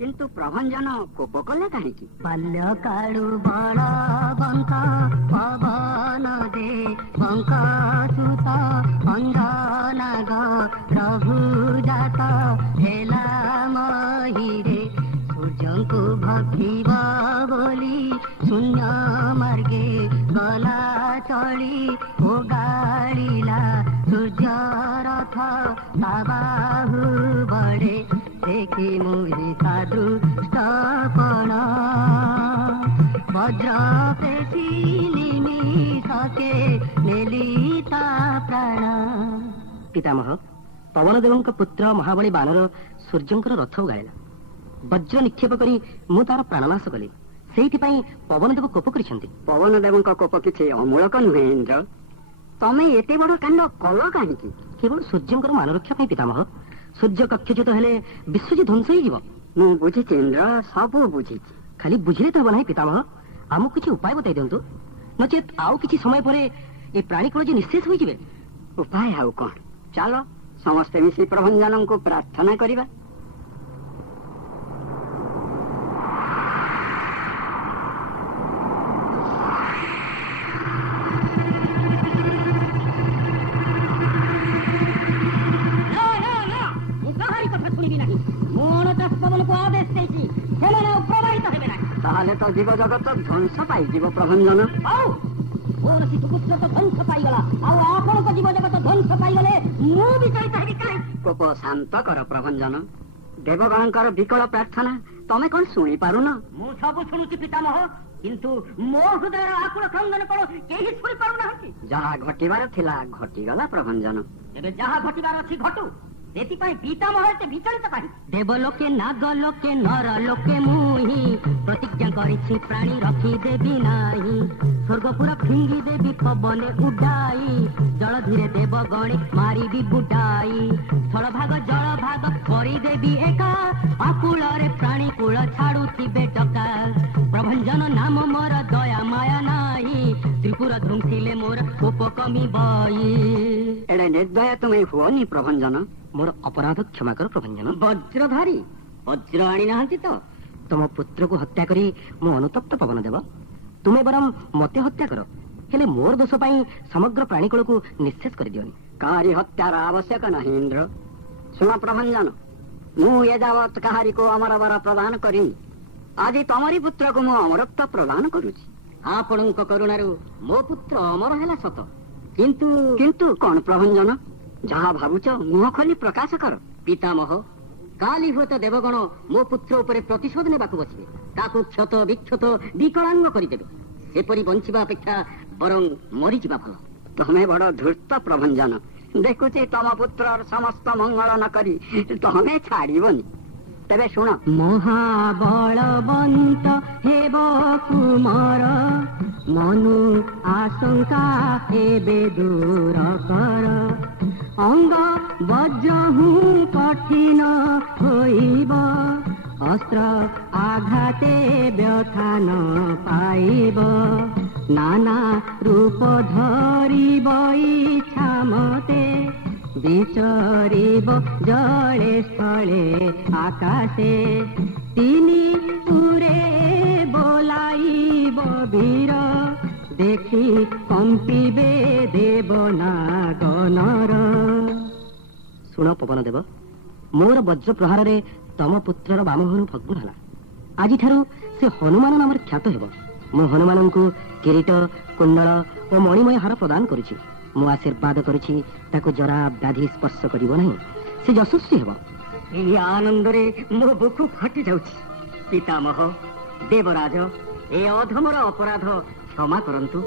କିନ୍ତୁ ପ୍ରଭଞ୍ଜନ କୋପ କଲେ କାହିଁକି? ବାଲ୍ୟକାଳୁ ବଳବନ୍ତ ପବନ ଦେ ବଙ୍କ ସୁତ ଅଙ୍ଗନାଗ ପ୍ରଭୁ ଜାତ ହେଲା ମହିରେ ସୂର୍ଯ୍ୟଙ୍କୁ ଭକ୍ତିବ ବୋଲି ଶୂନ୍ୟ ମାର୍ଗେ ଗଲା ଚଳି ଓଗାଳିଲା ସୂର୍ଯ୍ୟ ରଥ ବାବାହୁ ବଡ଼େ ଦେଖି ମୁହି ସାଦୃଷ୍ଟପଣ ବଜ୍ର ପେଶୀ ନିମିଷକେ ନେଲି ତା ପ୍ରାଣ। ପିତାମହ, ପବନଦେବଙ୍କ ପୁତ୍ର ମହାବଳୀ ବାନର ସୂର୍ଯ୍ୟଙ୍କର ରଥ ଉଗାଳିଲା। ବଜ୍ର ନିକ୍ଷେପ କରି ମୁଁ ତାର ପ୍ରାଣନାଶ କଲି। ସେଇଥିପାଇଁ ପବନଦେବ କୋପ କରିଛନ୍ତି। ପବନଦେବଙ୍କ କୋପ କିଛି ଅମୂଳକ ନୁହେଁ ଇନ୍ଦ୍ର। ତମେ ଏତେ ବଡ କାଣ୍ଡ କଲ କାହିଁକି? କେବଳ ସୂର୍ଯ୍ୟଙ୍କର ମାନରକ୍ଷା ପାଇଁ ପିତାମହ। ସୂର୍ଯ୍ୟ କକ୍ଷଚ୍ୟୁତ ହେଲେ ବିଶ୍ୱଜି ଧ୍ୱଂସ ହେଇଯିବ। ମୁଁ ବୁଝିଛି ଇନ୍ଦ୍ର, ସବୁ ବୁଝିଛି। ଖାଲି ବୁଝିଲେ ତ ହେବ ନାହିଁ ପିତାମହ, ଆମକୁ କିଛି ଉପାୟ ବତାଇ ଦିଅନ୍ତୁ। ନଚେତ୍ ଆଉ କିଛି ସମୟ ପରେ ଏ ପ୍ରାଣୀକୁଳ ଯେ ନିଃଶେଷ ହୋଇଯିବେ। ଉପାୟ ଆଉ କଣ? ଚାଲ ସମସ୍ତେ ମିଶି ପ୍ରଭଞ୍ଜନଙ୍କୁ ପ୍ରାର୍ଥନା କରିବା। ତାହେଲେ ତ ଜୀବ ଜଗତ ଧ୍ୱଂସ ପାଇଯିବ ପ୍ରଭଞ୍ଜନ। କୌଣସି ସୁପୁତ୍ର ତ ଧ୍ୱଂସ ପାଇଗଲା, ଆଉ ଆପଣଙ୍କ ଜୀବ ଜଗତ ଧ୍ୱଂସ ପାଇଗଲେ ମୁଁ ବିଚଳିତ ହେବି କାହିଁ? କୋପ ଶାନ୍ତ କର ପ୍ରଭଞ୍ଜନ। ଦେବଗଣଙ୍କର ବିକଳ ପ୍ରାର୍ଥନା ତମେ କଣ ଶୁଣି ପାରୁନ? ମୁଁ ସବୁ ଶୁଣୁଛି ପିତାମହ, କିନ୍ତୁ ମୋ ହୃଦୟର ଆକୁଳ କ୍ରନ୍ଦନ କଣ କେହି ଶୁଣି ପାରୁନାହାନ୍ତି? ଯାହା ଘଟିବାର ଥିଲା ଘଟିଗଲା ପ୍ରଭଞ୍ଜନ। ଏବେ ଯାହା ଘଟିବାର ଅଛି ଘଟୁ। ସେଥିପାଇଁ ପିତାମହ ଏତେ ବିଚଳିତ କାହିଁ? ଦେବଲୋକେ ନାଗଲୋକେ ନର ଲୋକେ ମୁହିଁ ପ୍ରତିଜ୍ଞା କରିଛି ପ୍ରାଣୀ ରଖିଦେବି ନାହିଁ। ସ୍ୱର୍ଗପୁର ଫିଙ୍ଗି ଦେବି ପବନେ ଉଡାଇ, ଜଳ ଧୀରେ ଦେବ ଗଣେ ମାରିବି ବୁଡାଇ। ସ୍ଥଳ ଭାଗ ଜଳ ଭାଗ କରିଦେବି ଏକା, ଆକୁଳରେ ପ୍ରାଣୀ କୂଳ ଛାଡୁଥିବେ ଟକା। ପ୍ରଭଞ୍ଜନ ନାମ ମୋର ଦୟା ମାୟା ନାହିଁ, ତ୍ରିପୁର ଧ୍ୱଂସିଲେ ମୋର କୋପ କମିବ। ଏଡେ ନିର୍ଦୟ ତୁମେ ହୁଅନି ପ୍ରଭଞ୍ଜନ। ମୋର ଅପରାଧ କ୍ଷମା କର ପ୍ରଭଞ୍ଜନ। ବଜ୍ରଧାରୀ ବଜ୍ର ଆଣିନାହାନ୍ତି ତ? ତମ ପୁତ୍ରକୁ ହତ୍ୟା କରି ମୁଁ ଅନୁତପ୍ତ ପବନ ଦେବ। ତୁମେ ବରଂ ମତେ ହତ୍ୟା କର, ହେଲେ ମୋର ଦୋଷ ପାଇଁ ସମଗ୍ର ପ୍ରାଣୀକୁଳକୁ ନିଃଶେଷ କରିଦିଅନି। କାହାରି ହତ୍ୟାର ଆବଶ୍ୟକ ନାହିଁ ଇନ୍ଦ୍ର। ଶୁଣ ପ୍ରଭଞ୍ଜନ, ମୁଁ ଏ ଯାବତ୍ କାହାରିକୁ ଅମର ବର ପ୍ରଦାନ କରିନି। ଆଜି ତମରି ପୁତ୍ରକୁ ମୁଁ ଅମରତ୍ୱ ପ୍ରଦାନ କରୁଛି। ଆପଣଙ୍କ କରୁଣାରୁ ମୋ ପୁତ୍ର ଅମର ହେଲା ସତ, କିନ୍ତୁ କିନ୍ତୁ କଣ ପ୍ରଭଞ୍ଜନ? ଯାହା ଭାବୁଛ ମୁହଁ ଖୋଲି ପ୍ରକାଶ କର। ପିତାମହ, କାଲି ହୁଏତ ଦେବଗଣ ମୋ ପୁତ୍ର ଉପରେ ପ୍ରତିଶୋଧ ନେବାକୁ ବସିବେ। ତାକୁ କ୍ଷତ ବିକ୍ଷତ ବିକଳାଙ୍ଗ କରିଦେବେ। ଏପରି ବଞ୍ଚିବା ଅପେକ୍ଷା ବରଂ ମରିଯିବା ଭଲ। ତମେ ବଡ ଧୂର୍ତ୍ତ ପ୍ରଭଞ୍ଜନ। ଦେଖୁଛି ତମ ପୁତ୍ରର ସମସ୍ତ ମଙ୍ଗଳ ନ କରି ତମେ ଛାଡିବନି। ତେବେ ଶୁଣ। ମହାବଳବନ୍ତ ହେବ କୁମର, ମନୁ ଆଶଙ୍କା ଏବେ ଦୂର କର। ଅଙ୍ଗ ବଜ୍ର ହୁଁ କଠିନ ହୋଇବ, ଅସ୍ତ୍ର ଆଘାତେ ବ୍ୟଥା ନ ପାଇବ। ନାନା ରୂପ ଧରିବ ଇଚ୍ଛା ମତେ, ବିଚରିବ ଜଳେ ସ୍ଥଳେ ଆକାଶେ। ତିନି ପୁରେ ବୋଲାଇବ ବୀର, ଦେଖି କମ୍ପିବେ ଦେବନାଗନର। ଶୁଣ ପବନ ଦେବ, ମୋର ବଜ୍ର ପ୍ରହାରରେ ତମ ପୁତ୍ରର ବାମହନୁ ଭଗ୍ନ ହେଲା। ଆଜିଠାରୁ ସେ ହନୁମାନ ନାମରେ ଖ୍ୟାତ ହେବ। ମୁଁ ହନୁମାନଙ୍କୁ କିରୀଟ, କୁଣ୍ଡଳ ଓ ମଣିମୟ ହାର ପ୍ରଦାନ କରୁଛି। ମୁଁ ଆଶୀର୍ବାଦ କରୁଛି ତାକୁ ଜରା ବ୍ୟାଧି ସ୍ପର୍ଶ କରିବ ନାହିଁ। ସେ ଯଶସ୍ୱୀ ହେବ। ଏହି ଆନନ୍ଦରେ ମୋ ବୁକୁ ଫାଟି ଯାଉଛି। ପିତାମହ, ଦେବରାଜ, ଏ ଅଧମର ଅପରାଧ କ୍ଷମା କରନ୍ତୁ।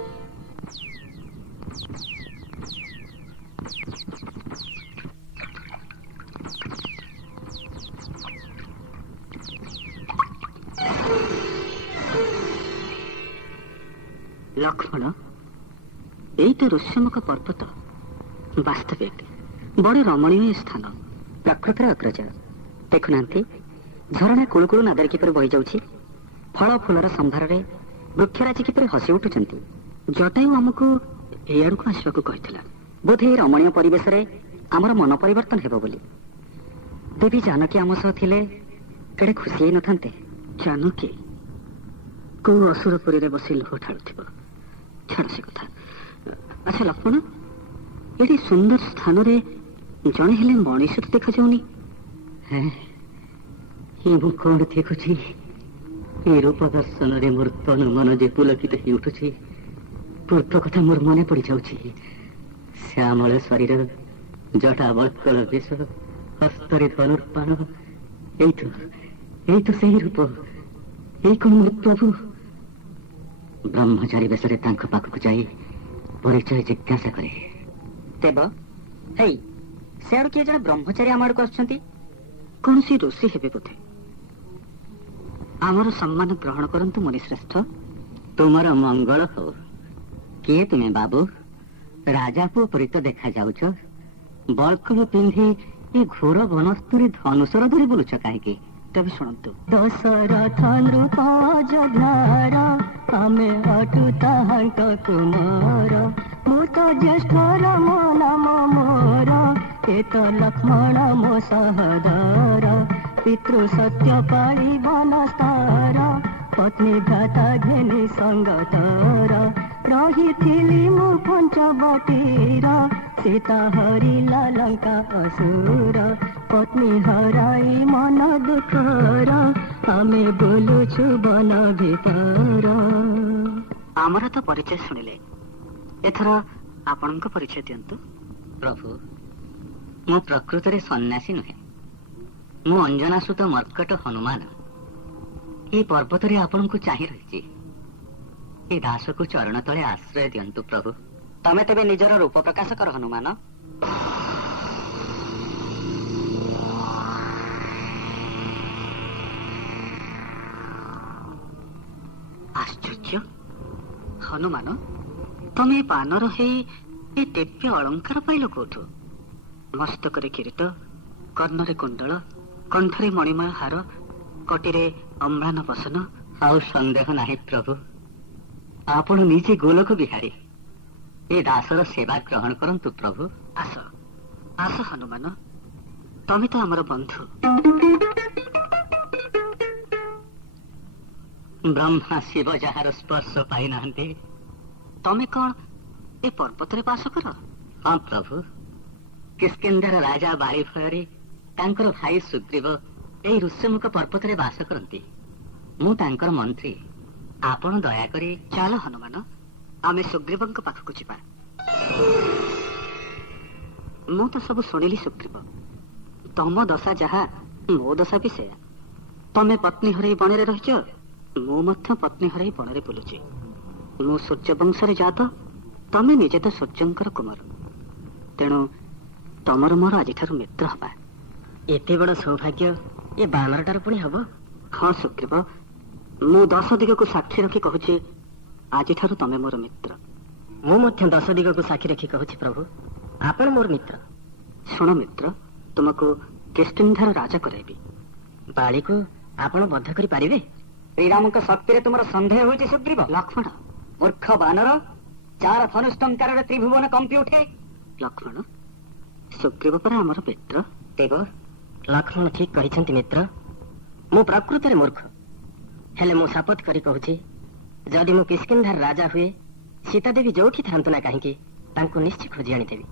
ଲକ୍ଷ୍ମଣ, ଏଇ ତ ଋଷ୍ୟମୁଖ ପର୍ବତ। ବାସ୍ତବିକ ବଡ଼ ରମଣୀୟ ସ୍ଥାନ। ପ୍ରକୃତିର ଅଗ୍ରଜ। ଦେଖୁନାହାନ୍ତି, ଝରଣା କୁଳୁକୁଳୁ ନାଦରେ କିପରି ବହିଯାଉଛି। ଫଳ ଫୁଲର ସମ୍ଭାରରେ ବୃକ୍ଷରାଜି କିପରି ହସି ଉଠୁଛନ୍ତି। ଜଟାୟୁ ଆମକୁ ଏଆଡ଼କୁ ଆସିବାକୁ କହିଥିଲା। ବୋଧେ ଏ ରମଣୀୟ ପରିବେଶରେ ଆମର ମନ ପରିବର୍ତ୍ତନ ହେବ ବୋଲି। ଦେବୀ ଜାନକୀ ଆମ ସହ ଥିଲେ କେଡ଼େ ଖୁସି ହେଇନଥାନ୍ତେ। ଜାନକୀ କୋଉ ଅସୁରପୁରୀରେ ବସି ଲୁହ ଢାଳୁଥିବ। ଛାଡ଼ ସେ କଥା। ଆଚ୍ଛା ଲକ୍ଷ୍ମଣ, ଏଠି ସୁନ୍ଦର ସ୍ଥାନରେ ଜଣେ ହେଲେ ମଣିଷ ତ ଦେଖାଯାଉନି। ମୁଁ କଣ ଦେଖୁଛି? ଏ ରୂପ ଦର୍ଶନରେ ମୋର ତନୁ ମନ ଯେ ପୁଲକିତ ହେଇ ଉଠୁଛି। ପୂର୍ବ କଥା ମୋର ମନେ ପଡ଼ିଯାଉଛି। ଶ୍ୟାମଳ ଶରୀର, ଜଟା ବଳ୍କଳ ବେଶ, ହସ୍ତରେ ଧନୁର୍ବାଣ। ଏଇ ତ ସେହି ରୂପ। ଏଇ କଣ ମୋର ପ୍ରଭୁ? ବ୍ରହ୍ମଚାରୀ ବେଶରେ ତାଙ୍କ ପାଖକୁ ଯାଇ ପରିଚୟ ଜିଜ୍ଞାସା କରେ। ଦେବ, ହେଇ ସେଆଡୁ କିଏ ଜଣେ ବ୍ରହ୍ମଚାରୀ ଆମ ଆଡକୁ ଆସୁଛନ୍ତି। କୌଣସି ଋଷି ହେବେ ବୋଧେ। ଆମର ସମ୍ମାନ ଗ୍ରହଣ କରନ୍ତୁ ମୁନିଶ୍ରେଷ୍ଠ। ତୁମର ମଙ୍ଗଳ ହଉ। କିଏ ତୁମେ ବାବୁ? ରାଜା ପୁଅ ପରି ତ ଦେଖାଯାଉଛ। ବଳ୍କଳ ପିନ୍ଧି ଏ ଘୋର ବନସ୍ତୁରେ ଧନୁସର ଧରି ବୁଲୁଛ କାହିଁକି? ତେବେ ଶୁଣନ୍ତୁ। ଦଶରଥ ନୃପ ଅଯୋଧ୍ୟାର, ଆମେ ଅଟୁ ତାହାଙ୍କ କୁମାର। ମୁଁ ତ ଜ୍ୟେଷ୍ଠ ରାମ ନାମ ମୋର, ଏ ତ ଲକ୍ଷ୍ମଣ ମୋ ସହଦର। ପିତୃ ସତ୍ୟ ପାଳି ବନସ୍ତର, ପତ୍ନୀ ଭ୍ରାତା ଘେନି ସଙ୍ଗତର। ରହିଥିଲି ମୁଁ ପଞ୍ଚବଟୀର, ସୀତା ହରିଲା ଲଙ୍କା ଅସୁର। ପତ୍ନୀ ହରାଇ ମନ ଦୁଃଖର, ଆମେ ବୁଲୁଛୁ ବନ ଭିତର। ଆମର ତ ପରିଚୟ ଶୁଣିଲେ, ଏଥର ଆପଣଙ୍କ ପରିଚୟ ଦିଅନ୍ତୁ। ପ୍ରଭୁ, ମୁଁ ପ୍ରକୃତରେ ସନ୍ନ୍ୟାସୀ ନୁହେଁ। ମୁଁ ଅଞ୍ଜନାସୁତ ମର୍କଟ ହନୁମାନ। ଏ ପର୍ବତରେ ଆପଣଙ୍କୁ ଚାହିଁ ରହିଛି। ଏ ଦାସକୁ ଚରଣ ତଳେ ଆଶ୍ରୟ ଦିଅନ୍ତୁ ପ୍ରଭୁ। ତମେ ତେବେ ନିଜର ରୂପ ପ୍ରକାଶ କର ହନୁମାନ। ଆଶ୍ଚର୍ଯ୍ୟ! ହନୁମାନ, ତମେ ବାନର ହେଇ ଏ ଦିବ୍ୟ ଅଳଙ୍କାର ପାଇଲ କୋଉଠୁ? ମସ୍ତକରେ କିରୀଟ, କର୍ଣ୍ଣରେ କୁଣ୍ଡଳ, କଣ୍ଠରେ ମଣିମୟ ହାର, କଟିରେ ଅମ୍ଳାନ ବସନ। ଆଉ ସନ୍ଦେହ ନାହିଁ ପ୍ରଭୁ, ଆପଣ ନିଜେ ଗୋଲକ ବିହାରୀ। ଏ ଦାସର ସେବା ଗ୍ରହଣ କରନ୍ତୁ ପ୍ରଭୁ। ଆସ ଆସ ହନୁମାନ, ତମେ ତ ଆମର ବନ୍ଧୁ। ବ୍ରହ୍ମା ଶିବ ଯାହାର ସ୍ପର୍ଶ ପାଇନାହାନ୍ତି, ତମେ କଣ ଏ ପର୍ବତରେ ବାସ କର? ହଁ ପ୍ରଭୁ, କିଷ୍କିନ୍ଧାର ରାଜା ବାଳି ଭୟରେ ତାଙ୍କର ଭାଇ ସୁଗ୍ରୀବ ଏହି ଋଷ୍ୟମୁଖ ପର୍ବତରେ ବାସ କରନ୍ତି। ମୁଁ ତାଙ୍କର ମନ୍ତ୍ରୀ। ଆପଣ ଦୟାକରି ଚାଲ ହନୁମାନ, ଆମେ ସୁଗ୍ରୀବଙ୍କ ପାଖକୁ ଯିବା। ମୁଁ ତ ସବୁ ଶୁଣିଲି ସୁଗ୍ରୀବ। ତମ ଦଶା ଯାହା, ମୋ ଦଶା ବି ସେୟା। ତମେ ପତ୍ନୀ ହରାଇ ବଣରେ ରହିଛ, ମୁଁ ମଧ୍ୟ ପତ୍ନୀ ହରାଇ ବଣରେ ବୁଲୁଛି। ମୁଁ ସୂର୍ଯ୍ୟ ବଂଶରେ ଜାତ, ତମେ ନିଜେ ତ ସୂର୍ଯ୍ୟଙ୍କର କୁମାର। ତେଣୁ ତମର ମୋର ଆଜିଠାରୁ ମିତ୍ର ହବା। ଏତେ ବଡ ସୌଭାଗ୍ୟ ଏ ବାନରଟାର ପୁଣି ହବ? ହଁ ସୁଗ୍ରୀବ, ମୁଁ 10 ଦିଗକୁ ସାକ୍ଷୀ ରଖି କହୁଛି, ଆଜିଠାରୁ ତମେ ମୋର ମିତ୍ର। ମୁଁ ମଧ୍ୟ 10 ଦିଗକୁ ସାକ୍ଷୀ ରଖି କହୁଛି ପ୍ରଭୁ, ଆପଣ ମୋର ମିତ୍ର। ଶୁଣ ମିତ୍ର, ତୁମକୁ କିଷ୍କିନ୍ଧାର ରାଜା କରାଇବି। ବାଳିକୁ ଆପଣ ବଦ୍ଧ କରିପାରିବେ? ଶ୍ରୀରାମଙ୍କ ଶକ୍ତିରେ ତୁମର ସନ୍ଦେହ ହୋଇଛି ସୁଗ୍ରୀବ? ଲକ୍ଷ୍ମଣ, ମୂର୍ଖ ବାନର, 4 ଧନୁଷ ଟଙ୍କାରରେ ତ୍ରିଭୁବନ କମ୍ପି ଉଠେ। ଲକ୍ଷ୍ମଣ, ସୁଗ୍ରୀବ ପରା ଆମର ମିତ୍ର। ଦେବ, ଲକ୍ଷ୍ମଣ ଠିକ କହିଛନ୍ତି ମିତ୍ର। ମୁଁ ପ୍ରକୃତରେ ମୂର୍ଖ, ହେଲେ ମୁଁ ଶପଥ କରି କହୁଛି, ଯଦି ମୁଁ କିଷ୍କିନ୍ଧାର ରାଜା ହୁଏ, ସୀତା ଦେବୀ ଯୋଉଠି ଥାନ୍ତୁ ନା କାହିଁକି, ତାଙ୍କୁ ନିଶ୍ଚୟ ଖୋଜି ଆଣିଦେବି।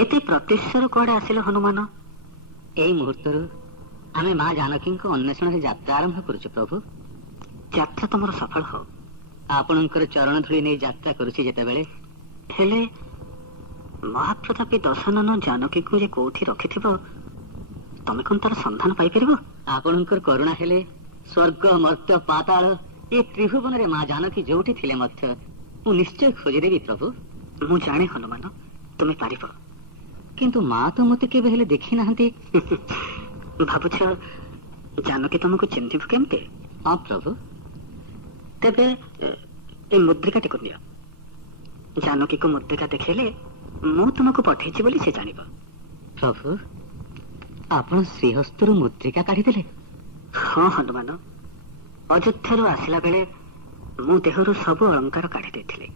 ଏତେ ପ୍ରତ୍ୟୁଷର କୁଆଡେ ଆସିଲ ହନୁମାନ? ଏଇ ମୁହୂର୍ତ୍ତରୁ ଆମେ ମା ଜାନକୀଙ୍କ ଅନ୍ୱେଷଣରେ ଯାତ୍ରା ଆରମ୍ଭ କରୁଛୁ ପ୍ରଭୁ। ଯାତ୍ରା ତମର ସଫଳ ହଉ। ଆପଣଙ୍କର ଚରଣ ଧୂଳି ନେଇ ଯାତ୍ରା କରୁଛି ଯେତେବେଳେ, ହେଲେ ମହାପ୍ରତାପୀ ଦଶାନନ ଜାନକୀକୁ ଯେ କୋଉଠି ରଖିଥିବ, ତମେ କଣ ତାର ସନ୍ଧାନ ପାଇପାରିବ? ଆପଣଙ୍କର କରୁଣା ହେଲେ ସ୍ୱର୍ଗ ମର୍ତ୍ତ୍ୟ ପାତାଳ ଏ ତ୍ରିଭୁବନରେ ମା ଜାନକୀ ଯୋଉଠି ଥିଲେ ମଧ୍ୟ ମୁଁ ନିଶ୍ଚୟ ଖୋଜିଦେବି ପ୍ରଭୁ। ମୁଁ ଜାଣେ ହନୁମାନ, ତୁମେ ପାରିବ, କିନ୍ତୁ ମା ତ ମତେ କେବେ ହେଲେ ଦେଖି ନାହାନ୍ତି। ଭାବୁଛ ଜାନକୀ ତମକୁ ଚିହ୍ନିବୁ କେମିତି? ହଁ ପ୍ରଭୁ। ତେବେ এই মুদ্রিকাটিକୁ ନିଅ। ଜାନକୀକୁ ମୁଦ୍ରିକା ଦେଖେଇଲେ ମୁଁ ତୁମକୁ ପଠେଇଛି ବୋଲି ସେ ଜାଣିବ। ପ୍ରଭୁ, ଆପଣ ଶ୍ରୀହସ୍ତରୁ ମୁଦ୍ରିକା କାଢିଦେଲେ? हाँ हनुमान अयोध्या आसला बेले मो देहरु सब अलंकार काढ़ी देथिले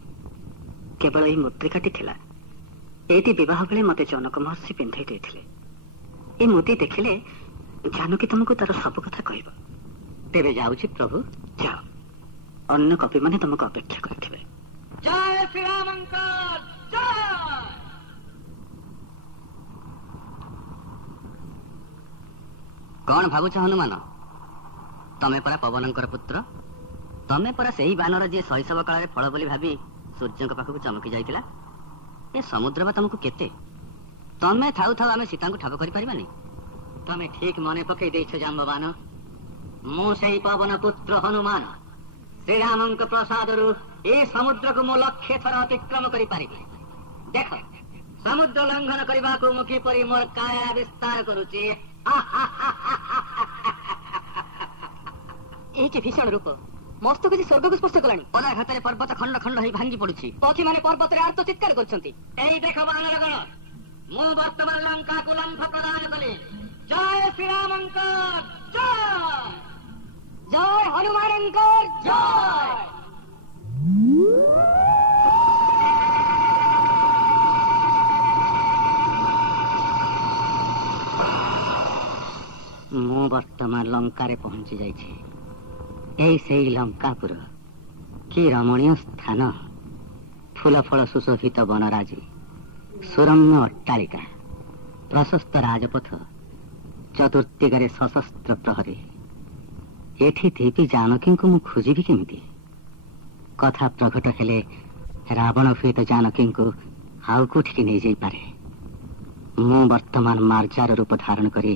केवल एई मुद्रिकाटी थिला एटी विवाह बेले मते जनक महर्षि पिंधाई देथिले ए मोती देखिले जानकी तुमको तार सब कथा कहब तेरे जाउछि प्रभु जाओ अन्य कपि माने तुमको अपेक्षा करथिबे जय श्री रामंकर जय। कौन भावुछ हनुमान तमे परा पवनंकर पुत्र तमे परा सही बानर जी शैशव काल फल बोली भाभी सूर्य पाखक चमकी जाइतिला ए समुद्र बा तुमको केते तमे थाउ थाउ आमे सीता को ठाब करि परिबानी तमे ठीक मने पकई देछ जाम्बवान मो सही पवन पुत्र हनुमान श्री रामंक प्रसाद रु ए समुद्र को मो लक्ष्य थर अतिक्रम करि पारिबे देख समुद्र लंघन करबा को मुखी परि मोर काया विस्तार करूची एके भीषण रूप मस्तक जे स्वर्ग को स्पर्श कलानी पदाघाତରେ पर्वत खंड खंड होई भांगी पडुछि पथी माने पर्वत रे आर्त चित्कार करछंती एई देख बानर गण मो वर्तमान लंका को लंघ प्रदान कले जय श्री रामंकर जय जय हनुमानंकर जय। मो वर्तमान लंका रे पहुंची जाइछे एई सेई लंकापुर कि रमणीय स्थान फूल फल सुशोभित वनराजी सुरम्य अट्टालिका प्रशस्त राजपथ चतुर्दिगरे सशस्त्र प्रहरी एठी देवी जानकी को मु खोजिबी केमिति कथा प्रकट हेले रावण हुए तो जानकी को आउ कोठी नहीं जाई पारे मु वर्तमान मार्जार रूप धारण करी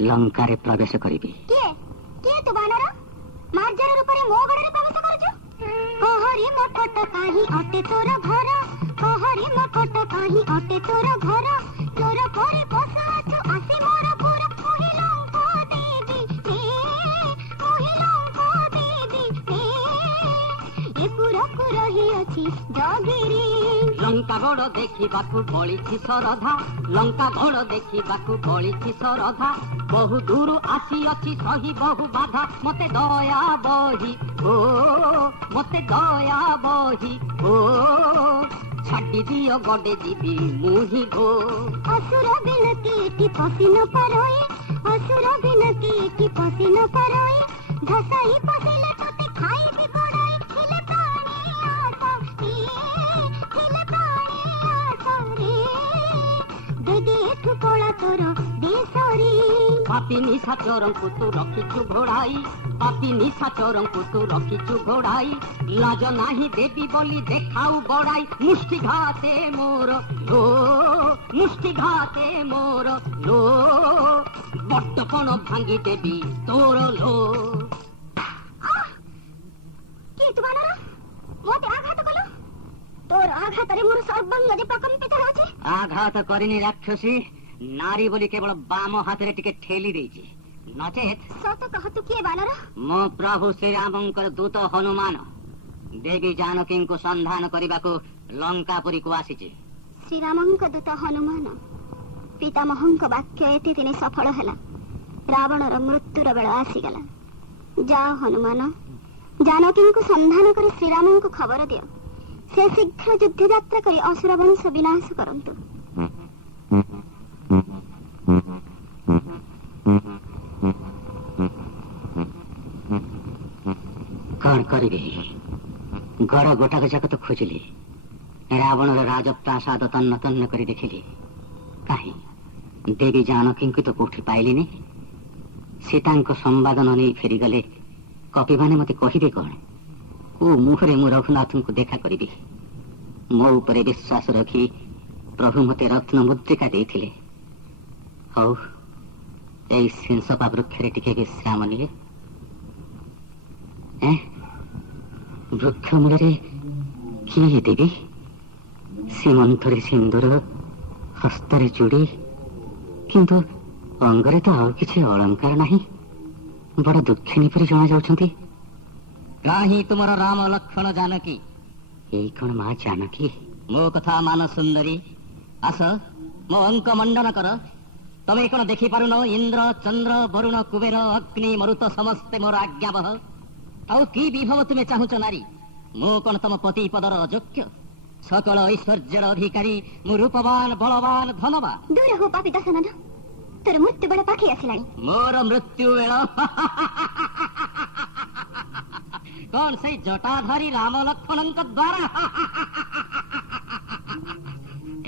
लंका रे प्रवेश करिबी के तू बानर मार्जार रूप रे मो गडरे प्रवेश करजो कहरी मठट काही अटे तोर घर कहरी मठट काही अटे तोर घर तोर परे पसाचो आसी मोर पुर महिलंका देवी ए पुरा पुरही अछि जगिरी लंका गड़ देखिबाकू बळिछि सरधा लंका गड़ देखिबाकू बळिछि सरधा बहु दूर आसी अछि सही बहु बाधा मते दया बही ओ मते दया बही ओ छाड़ी दियो गडे जीवी मुही गो असुर बिनती की फसी न परोई असुर बिनती की फसी न परोई धसाई पसिले तोते खाई दी पड़ाई खिले प्राणी आशा खिले प्राणी आशा रे दे दे ठुकोला तोर देसरी पापी निशा चोरंकु तू रखिछु घोड़ाई पापी निशा चोरंकु तू रखिछु घोड़ाई लाज नाही देवी बोली देखाऊ बड़ाई मुष्टि घाते मोर लो मुष्टि घाते मोर लो बट्टपण भांगी देवी तोर लो के तू बानर मोते आघात कलो तोर आघात रे मोर सर्वांग जे प्रकंपित होछि आघात करिनी राक्षसी नारी बोली केवल बाम हाथ रे टिके ठेली देछि नचेत सत कह तू के बानर मो प्रभु श्री रामंकर दूत हनुमान देवी जानकी को संधान करने को लंकापुरी को आसी श्री रामंक दूत हनुमान पितामहंक वाक्य एति दिने सफल हला रावणर मृत्युर बेला आसीगला जाओ हनुमान जानकी को संधान कर श्रीराम को खबर दियो से शीघ्र युद्ध यात्रा करी असुर वंश विनाश करंतु कौन करी गड़ गोटाक जाक तो खोजिली रावणर राजप्रासाद तन्न तन्न करी देखिली कहीं देवी जानकी तो कोठी पाइलिनी सीता संवाद न नहीं फेरीगले कपि माने मते कहिबे कौन को मुहरे मु रघुनाथ को देखा करी मो उपरे विश्वास रखी प्रभु मते रत्न मुद्रिका देथिले हौ एई सिंसपा वृक्षरे टिके विश्राम निले वृक्ष मूलरे किए देवी सीमंतरे सिंदूर हस्तरे चूड़ी किंतु अंगरे तो आउ किछि अलंकार नाही बड़ दुखिणी परि जणा जाउछंती काहे तुमर राम लक्ष्मण जानकी एई कोन मां जानकी मो कथा मान सुंदरी आस मो अंक मंडन कर तमे कौन देखी पारुन इंद्र चंद्र वरुण कुबेर अग्नि मरुत समस्ते मोर आज्ञावह आउ की विभव तुमे चाहूच नारी मु कौन तम पति पदर अयोग्य सकल ऐश्वर्यर अधिकारी मु रूपवान बलवान धनवान दूर हो पापी दशनन तोर मृत्यु बेला पाखी आसिलानी मोर मृत्यु बेला कौन से जटाधारी राम लक्ष्मण द्वारा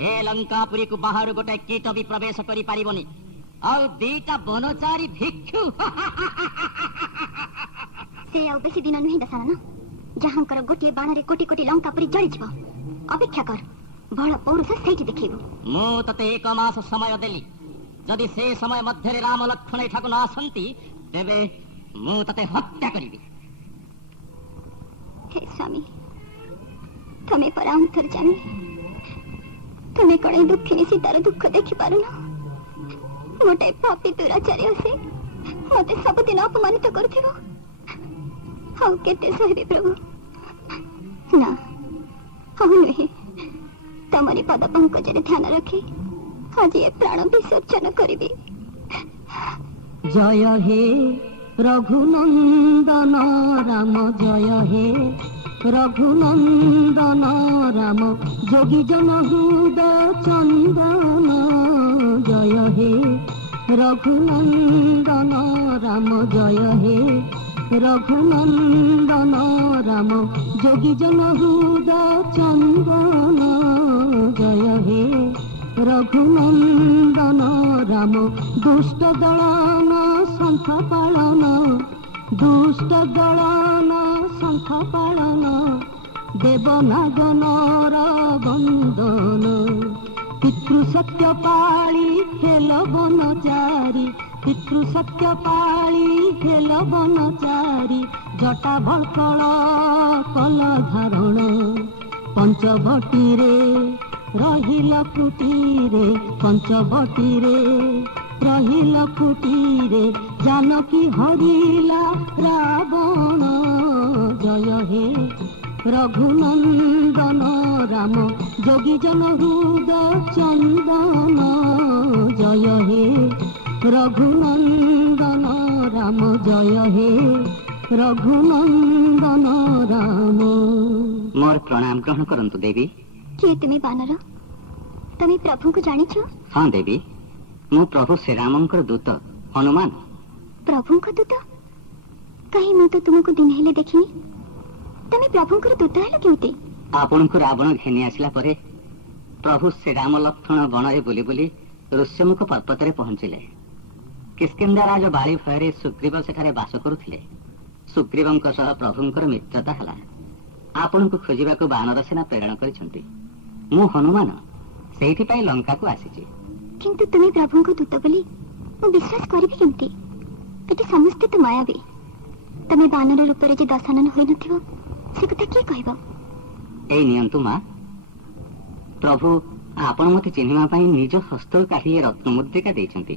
ए लंकापुरी को बाहर गोटे कीट भी प्रवेश करि पारिबनी आउ दीटा बनचारी भिक्षु से आउ बेसी दिन नुहे दशनन जहांकर गोटे बाणरे कोटी कोटी लंकापुरी जळि जीव अपेक्षा कर बड़ पौरुष सेठी देखिबो मु तते 1 मास समय देली जदि से समय मध्य राम लक्ष्मण एठाको न आसंती तेबे मु तते हत्या करिबी हे स्वामी तमे पर अंतर्जामी तमे कणे दुखिनी सीतार दुख देखि पारुन मोटे पापी दुराचार्य से मते सब दिन अपमानित करथिबो हाउ केते सहिबे प्रभु ना हाउ नहीं तमरी पद पंकजरे ध्यान रखी आज ये प्राण विसर्जन करिबी जय हे रघुनंदन राम जय हे रघुनंदन राम जोगी जन हृदय चंदन जय हे रघुनंदन राम जय हे रघुनंदन राम जोगी जन हृदय चंदन जय हे रघुनंदन राम दुष्ट दलन शंख पालन दुष्ट दलन शंख पालन देवनागनर बंदन पितृ सत्य पाळी खेल बनचारी पितृ सत्य पाळी खेल बनचारी जटा भळकळ कल धारण पंचवटी रे रहिला कुटीरे पंचवटी रे रहिला कुटीरे जानकी हरिला रावण जय हे रघुनंदन राम जोगी जन हृदय चंदन जय हे रघुनंदन राम जय हे रघुनंदन राम। मोर प्रणाम ग्रहण करंतु देवी। किए तुम्हें बानर तमे प्रभु को जानिछ? हाँ देवी मु प्रभु श्री रामंकर दूत हनुमान। प्रभु का दूत? कहीं मु तो तुमको दिन हेले देखिनी तमे प्रभु को दूत हेलो केउते? आपन को रावण घेनी आसिला परे प्रभु श्री राम लक्ष्मण वनरे बुली बुली ऋष्यमुख पर्वत रे पहुंचिले। किष्किंधा राज बाली भୟରେ सुग्रीव सेठारे बास करुथिले। सुग्रीवंक सह प्रभुंकर मित्रता हला। आपन को खोजिबाको बानर सेना प्रेरण करिसंती। मु हनुमान सेठी पई लंका को आसीची। किंतु तुमे प्रभु को दूत बोली मु विश्वास करबी केमती? एटी समस्त तो मायावी। तमे बानर रूप रे जे दशानन होई नथिबो से कथा की कहबो? ए नियंतु मा प्रभु आपन मते चिन्हिबा पई निज हस्त काढी रत्न मुद्रिका देइछंती।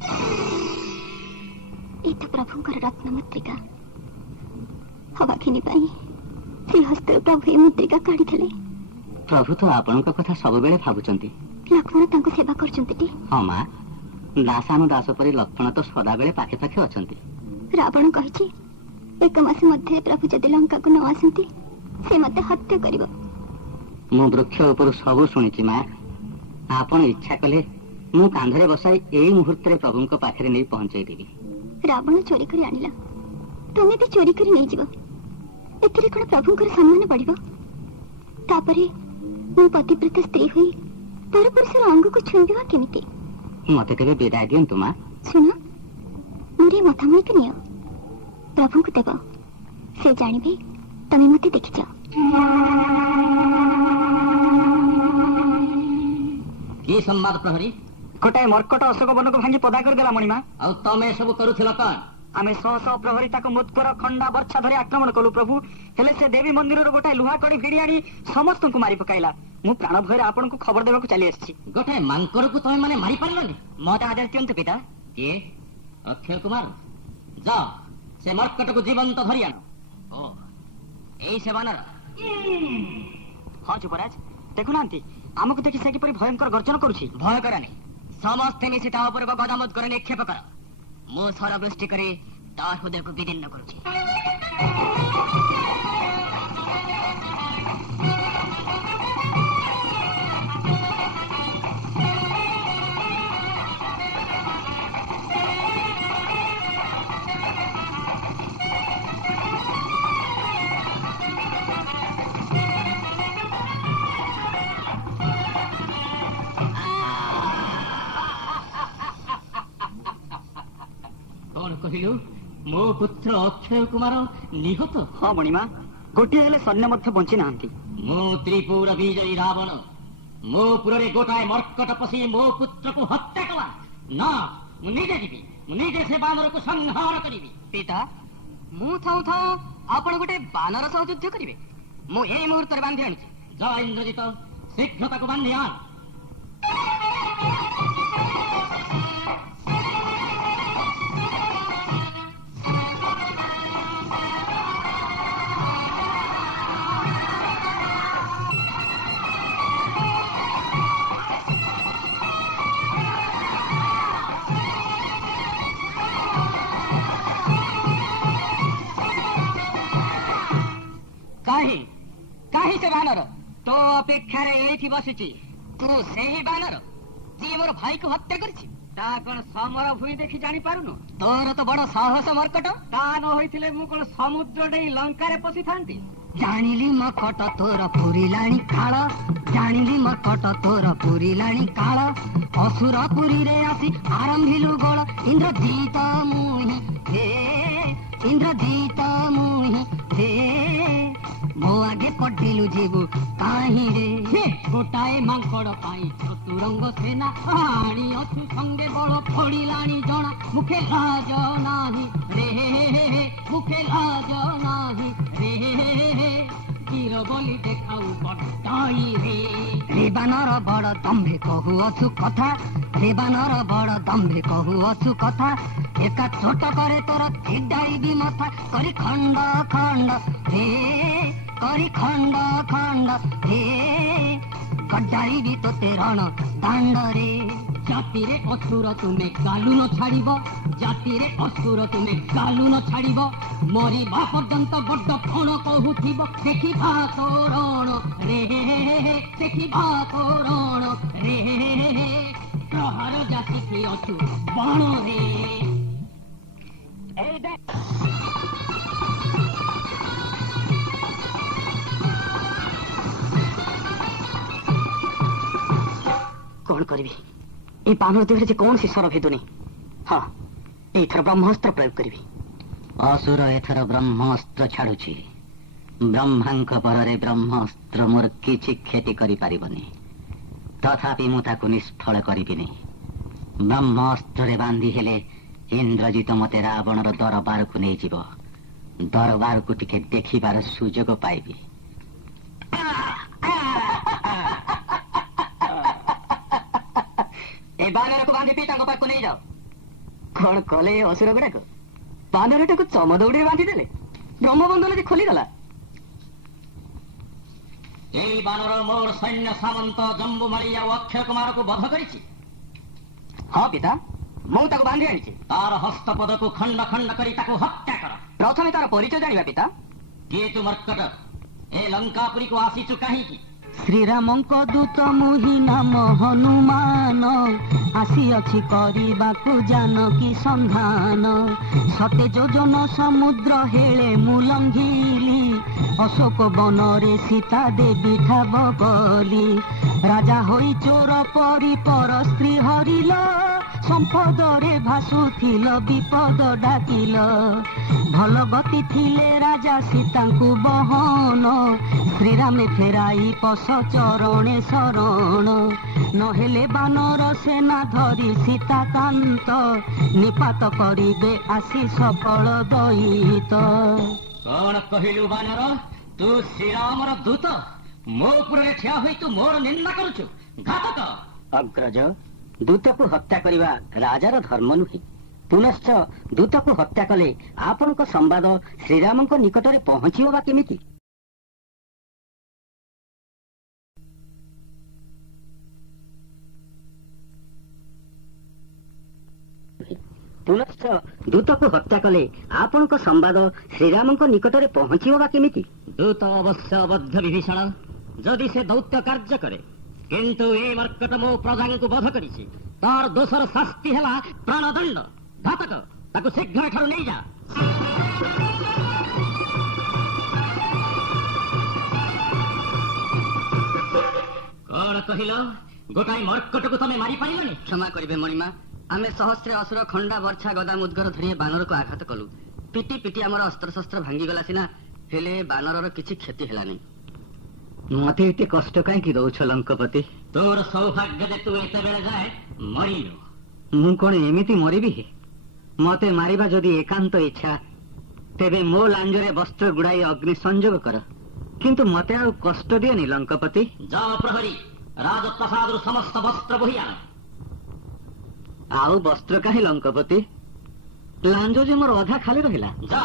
ए तो प्रभुंकर रत्न मुद्रिका हवाखिनी पई से हस्त प्रभु ए मुद्रिका काढी थले। प्रभु तो आपन को कथा सब बेले भाबुचंती। लक्ष्मण तांको सेवा करचंती टी? हां मा दासानु दास परि लक्ष्मण तो सदा बेले पाखे पाखे अछंती। रावण कहिछि 1 मास मध्ये प्रभु जदि लंका को न आसंती से मते हत्या करिवो। मु वृक्ष ऊपर सब सुनिछि मा। आपन इच्छा कले मु कांधरे बसाई एई मुहूर्त रे प्रभु को पाखरे नै पहुंचाई देबी। रावण चोरी करी आनिला तुमे भी चोरी करी नै जीवो एथिरे कोन प्रभुंकर सम्मान बढ़िबो? तापरे मु पतिव्रत स्त्री होई पर पुरुषर अंग को छुईबा केमिति? मते तेरे विदाय दियंतु मा। सुनो मोरे मथामणी के नियो प्रभु को देबो से जानिबे तमे मते देखि जाओ। की संवाद प्रहरी? गोटाए मर्कट अशोक वन को भांगी पदा कर देला मणिमा। आ तमे सब करूथिल कोन? आमे सह सह प्रहरी ताको मुत्कर खंडा बर्छा धरि आक्रमण कलु प्रभु। हेले से देवी मंदिर रो गोटाए लुहा कड़ी भिड़ी आनी समस्त को मारी पकाइला। मु प्राण भय रे आपन को खबर देबा को चली आछि। गोटाए मांकर को तमे माने मारी पारलनी? मते आदेश दियंतु पिता। के अक्षय कुमार जा से मर्कट को जीवंत धरि आनो। ओ एई से बानर? हां जुबराज देखु नांती हमको देखि से कि परि भयंकर गर्जन करूछि। भय करानी ସମସ୍ତେ ମିଶି ତା ଉପରକୁ ଗଦାମୁଦ କରି ନିକ୍ଷେପ କର। ମୁଁ ସରବୃଷ୍ଟି କରି ତା ହୃଦୟକୁ ବିଦୀର୍ଣ୍ଣ କରୁଛି। କହିଲୁ ମୋ ପୁତ୍ର ଅକ୍ଷୟ କୁମାର ନିହତ? ହଁ ମଣିମା, ଗୋଟିଏ ହେଲେ ସୈନ୍ୟ ମଧ୍ୟ ବଞ୍ଚି ନାହାନ୍ତି। ମୁଁ ତ୍ରିପୁର ବିଜୟୀ ରାବଣ ମୋ ପୁରରେ ଗୋଟାଏ ମର୍କଟ ପଶି ମୋ ପୁତ୍ରକୁ ହତ୍ୟା କଲା। ନା, ମୁଁ ନିଜେ ଯିବି, ମୁଁ ନିଜେ ସେ ବାନରକୁ ସଂହାର କରିବି। ପିତା, ମୁଁ ଥାଉ ଥାଉ ଆପଣ ଗୋଟେ ବାନର ସହ ଯୁଦ୍ଧ କରିବେ? ମୁଁ ଏଇ ମୁହୂର୍ତ୍ତରେ ବାନ୍ଧି ଆଣିଛି। ଜୟ ଇନ୍ଦ୍ରଜିତ, ଶୀଘ୍ର ତାକୁ ବାନ୍ଧି ଆଣ। କାହିଁ ସେ ବାନର ତୋ ଅପେକ୍ଷାରେ ଏଇଠି ବସିଛି? ତୁ ସେହି ବାନର ଯିଏ ମୋର ଭାଇକୁ ହତ୍ୟା କରିଛି? ତା କଣ ସମର ଭୂଇଁ ଦେଖି ଜାଣିପାରୁନୁ? ତୋର ତ ବଡ ସାହସ ମର୍କଟ। ତା ନ ହୋଇଥିଲେ ମୁଁ କଣ ସମୁଦ୍ର ଦେଇ ଲଙ୍କାରେ ପଶିଥାନ୍ତି? ଜାଣିଲି ମର୍କଟ ତୋର ପୁରିଲାଣି କାଳ, ଜାଣିଲି ମର୍କଟ ତୋର ପୁରିଲାଣି କାଳ। ଅସୁର ପୁରୀରେ ଆସି ଆରମ୍ଭିଲୁ ଗୋଳ। ଇନ୍ଦ୍ରଜିତ ମୁହିଁ ହେ, ଇନ୍ଦ୍ରଜିତ ମୁହିଁ ହେ, ମୋ ଆଗେ ପଟିଲୁ ଯିବୁ କାହିଁରେ? ଗୋଟାଏ ମାଙ୍କଡ ପାଇଁ ଚତୁରଙ୍ଗ ସେନା ଆଣି ଅଛୁ ସଙ୍ଗେ ବଳ ପଡିଲାଣି ଜଣା। ମୁଖେ ଲାଜ ନାହିଁ ରେ, ମୁଖେ ଲାଜ ନାହିଁ ରେ, ଚିର ବୋଲି ଦେଖାଉ ବଡାଇ ରେ। ରେ ବାନର ବଡ ଦମ୍ଭେ କହୁଅଛୁ କଥା, ରେ ବାନର ବଡ ଦମ୍ଭେ କହୁଅଛୁ କଥା। ଏକା ଛୋଟ କରେ ତୋର ଛିଡାଇବି ମଥା, କରି ଖଣ୍ଡ ଖଣ୍ଡ ହେ, କରି ଖଣ୍ଡ ଖଣ୍ଡ ହେ, ଗଡାଇବି ତୋତେ ରଣ ଦାଣ୍ଡରେ। ଜାତିରେ ଅସୁର ତୁମେ ଗାଲୁ ନ ଛାଡ଼ିବ, ଜାତିରେ ଅସୁର ତୁମେ ଗାଲୁ ନ ଛାଡ଼ିବ। ମରିବା ପର୍ଯ୍ୟନ୍ତ ବଡ କଣ କହୁଥିବ? ଦେଖିବା ତୋରଣ ରେ, ଦେଖିବା ତୋରଣ ରେ, ପ୍ରହାର ଜାତିକି ଅଛୁ ବାଣରେ। କଣ କରିବି? এই ବାନର ଦେହରେ ଯେ କୌଣସି ସ୍ୱର ଭେଦୁନି। ହଁ, ଏଇଥର ବ୍ରହ୍ମାସ୍ତ୍ର ପ୍ରୟୋଗ କରିବି। ଅସୁର ଏଥର ବ୍ରହ୍ମାସ୍ତ୍ର ଛାଡୁଛି। ବ୍ରହ୍ମାଙ୍କ ବରରେ ବ୍ରହ୍ମାସ୍ତ୍ର ମୋର କିଛି କ୍ଷତି କରିପାରିବନି। ତଥାପି ମୁଁ ତାକୁ ନିଷ୍ଫଳ କରିବିନି। ବ୍ରହ୍ମାସ୍ତ୍ରରେ ବାନ୍ଧି ହେଲେ ଇନ୍ଦ୍ରଜିତ ମତେ ରାବଣର ଦରବାରକୁ ନେଇଯିବ। ଦରବାରକୁ ଟିକେ ଦେଖିବାର ସୁଯୋଗ ପାଇବି। ଏ ବାନରକୁ ବାନ୍ଧି ପିତାଙ୍କ ପାଖକୁ ନେଇଯାଅ। କଣ କଲେ ଏ ଅସୁର ଗୁଡାକ? ବାନରଟାକୁ ଚମଦଉଡିରେ ବାନ୍ଧିଦେଲେ, ବ୍ରହ୍ମବନ୍ଧନ ଯେ ଖୋଲିଗଲା। এই বানর মোর সৈন্য সামন্ত জম্বুমাଳି ଆଉ ଅକ୍ଷୟ କୁମାରକୁ ବଧ କରିଛି। ହଁ ପିତା, ମୁଁ ତାକୁ ବାନ୍ଧି ଆଣିଛି। ତାର ହସ୍ତପଦକୁ ଖଣ୍ଡ ଖଣ୍ଡ କରି ତାକୁ ହତ୍ୟା କର। ପ୍ରଥମେ ତାର ପରିଚୟ ଜାଣିବା ପିତା। କିଏ ତୁ ମର୍କଟ? ଏ ଲଙ୍କାପୁରୀକୁ ଆସିଛୁ କାହିଁକି? ଶ୍ରୀରାମଙ୍କ ଦୂତ ମୁହିଁ ନାମ ହନୁମାନ, ଆସିଅଛି କରିବାକୁ ଜାନକୀ ସନ୍ଧାନ। ସତେ ଯୋଜନ ସମୁଦ୍ର ହେଳେ ମୁଁ ଲଙ୍ଘିଲି, ଅଶୋକ ବନରେ ସୀତା ଦେବୀ ଠାବ କଲି। ରାଜା ହୋଇ ଚୋର ପରି ପର ସ୍ତ୍ରୀ ହରିଲ, ସମ୍ପଦରେ ଭାସୁଥିଲ ବିପଦ ଡାକିଲ। ଭଲ ଗତି ଥିଲେ ରାଜା ସୀତାଙ୍କୁ ବହନ, ଶ୍ରୀରାମେ ଫେରାଇ ପଶ ଚରଣେ ଶରଣ। ନହେଲେ ବାନର ସେନା ଧରି ସୀତାକାନ୍ତ, ନିପାତ କରିବେ ଆସି ସକଳ ଦଇତ। କଣ କହିଲୁ ବାନର? ତୁ ଶ୍ରୀରାମର ଦୂତ, ମୋ ଉପରେ ଠିଆ ହୋଇ ତୁ ମୋର ନିନ୍ଦା କରୁଛୁ? ଘାତକ! ଅଗ୍ରଜ, ଦୂତକୁ ହତ୍ୟା କରିବା ରାଜାର ଧର୍ମ ନୁହେଁ। ପୁନଶ୍ଚ ଦୂତକୁ ହତ୍ୟା କଲେ ଆପଣଙ୍କ ସମ୍ବାଦ ଶ୍ରୀରାମଙ୍କ ନିକଟରେ ପହଞ୍ଚିବ ବା କେମିତି? ଦୂତକୁ ହତ୍ୟା କଲେ ଆପଣଙ୍କ ସମ୍ବାଦ ଶ୍ରୀରାମଙ୍କ ନିକଟରେ ପହଞ୍ଚିବ ବା କେମିତି? ଦୂତ ଅବଶ୍ୟ ଅବଧ୍ୟ ବିଭୀଷଣ, ଯଦି ସେ ଦୈତ୍ୟ କାର୍ଯ୍ୟ କରେ, କିନ୍ତୁ ଏ ମର୍କଟ ମୋ ପ୍ରଜାଙ୍କୁ ବଧ କରିଛି, ତାର ଦୋଷର ଶାସ୍ତି ହେଲା ପ୍ରାଣଦଣ୍ଡ। ଘାତକ, ତାକୁ ଶୀଘ୍ର ଏଠାରୁ ନେଇଯା। କଣ କହିଲ? ଗୋଟାଏ ମର୍କଟକୁ ତମେ ମାରିପାରିଲନି? କ୍ଷମା କରିବେ ମଣିମା, ଆମେ ସହସ୍ରେ ଅସୁର ଖଣ୍ଡା ବର୍ଚ୍ଛା ଗଦା ମୁଦ୍ଗର ଧରି ବାନରକୁ ଆଘାତ କଲୁ। ପିଟି ପିଟି ଆମର ଅସ୍ତ୍ରଶସ୍ତ୍ର ଭାଙ୍ଗିଗଲା ସିନା, ହେଲେ ବାନରର କିଛି କ୍ଷତି ହେଲାନି। ମତେ ଏତେ କଷ୍ଟ କାହିଁକି ଦଉଛ ଲଙ୍କପତି? ତୋର ସୌଭାଗ୍ୟ ଯେ ତୁ ଏତେବେଳେ ଯାଏ ମରିଲୁ। ମୁଁ କଣ ଏମିତି ମରିବି? ମତେ ମାରିବା ଯଦି ଏକାନ୍ତ ଇଚ୍ଛା, ତେବେ ମୋ ଲାଞ୍ଜରେ ବସ୍ତ୍ର ଗୁଡାଇ ଅଗ୍ନି ସଂଯୋଗ କର, କିନ୍ତୁ ମତେ ଆଉ କଷ୍ଟ ଦିଅନି ଲଙ୍କପତି। ଯାଅ ପ୍ରହରୀ, ରାଜପ୍ରସାଦରୁ ସମସ୍ତ ବସ୍ତ୍ର ବୋହି ଆଣ। ଆଉ ବସ୍ତ୍ର କାହିଁ ଲଙ୍କପତି? ଲାଞ୍ଜ ଯେ ମୋର ଅଧା ଖାଲି ରହିଲା। ଯା,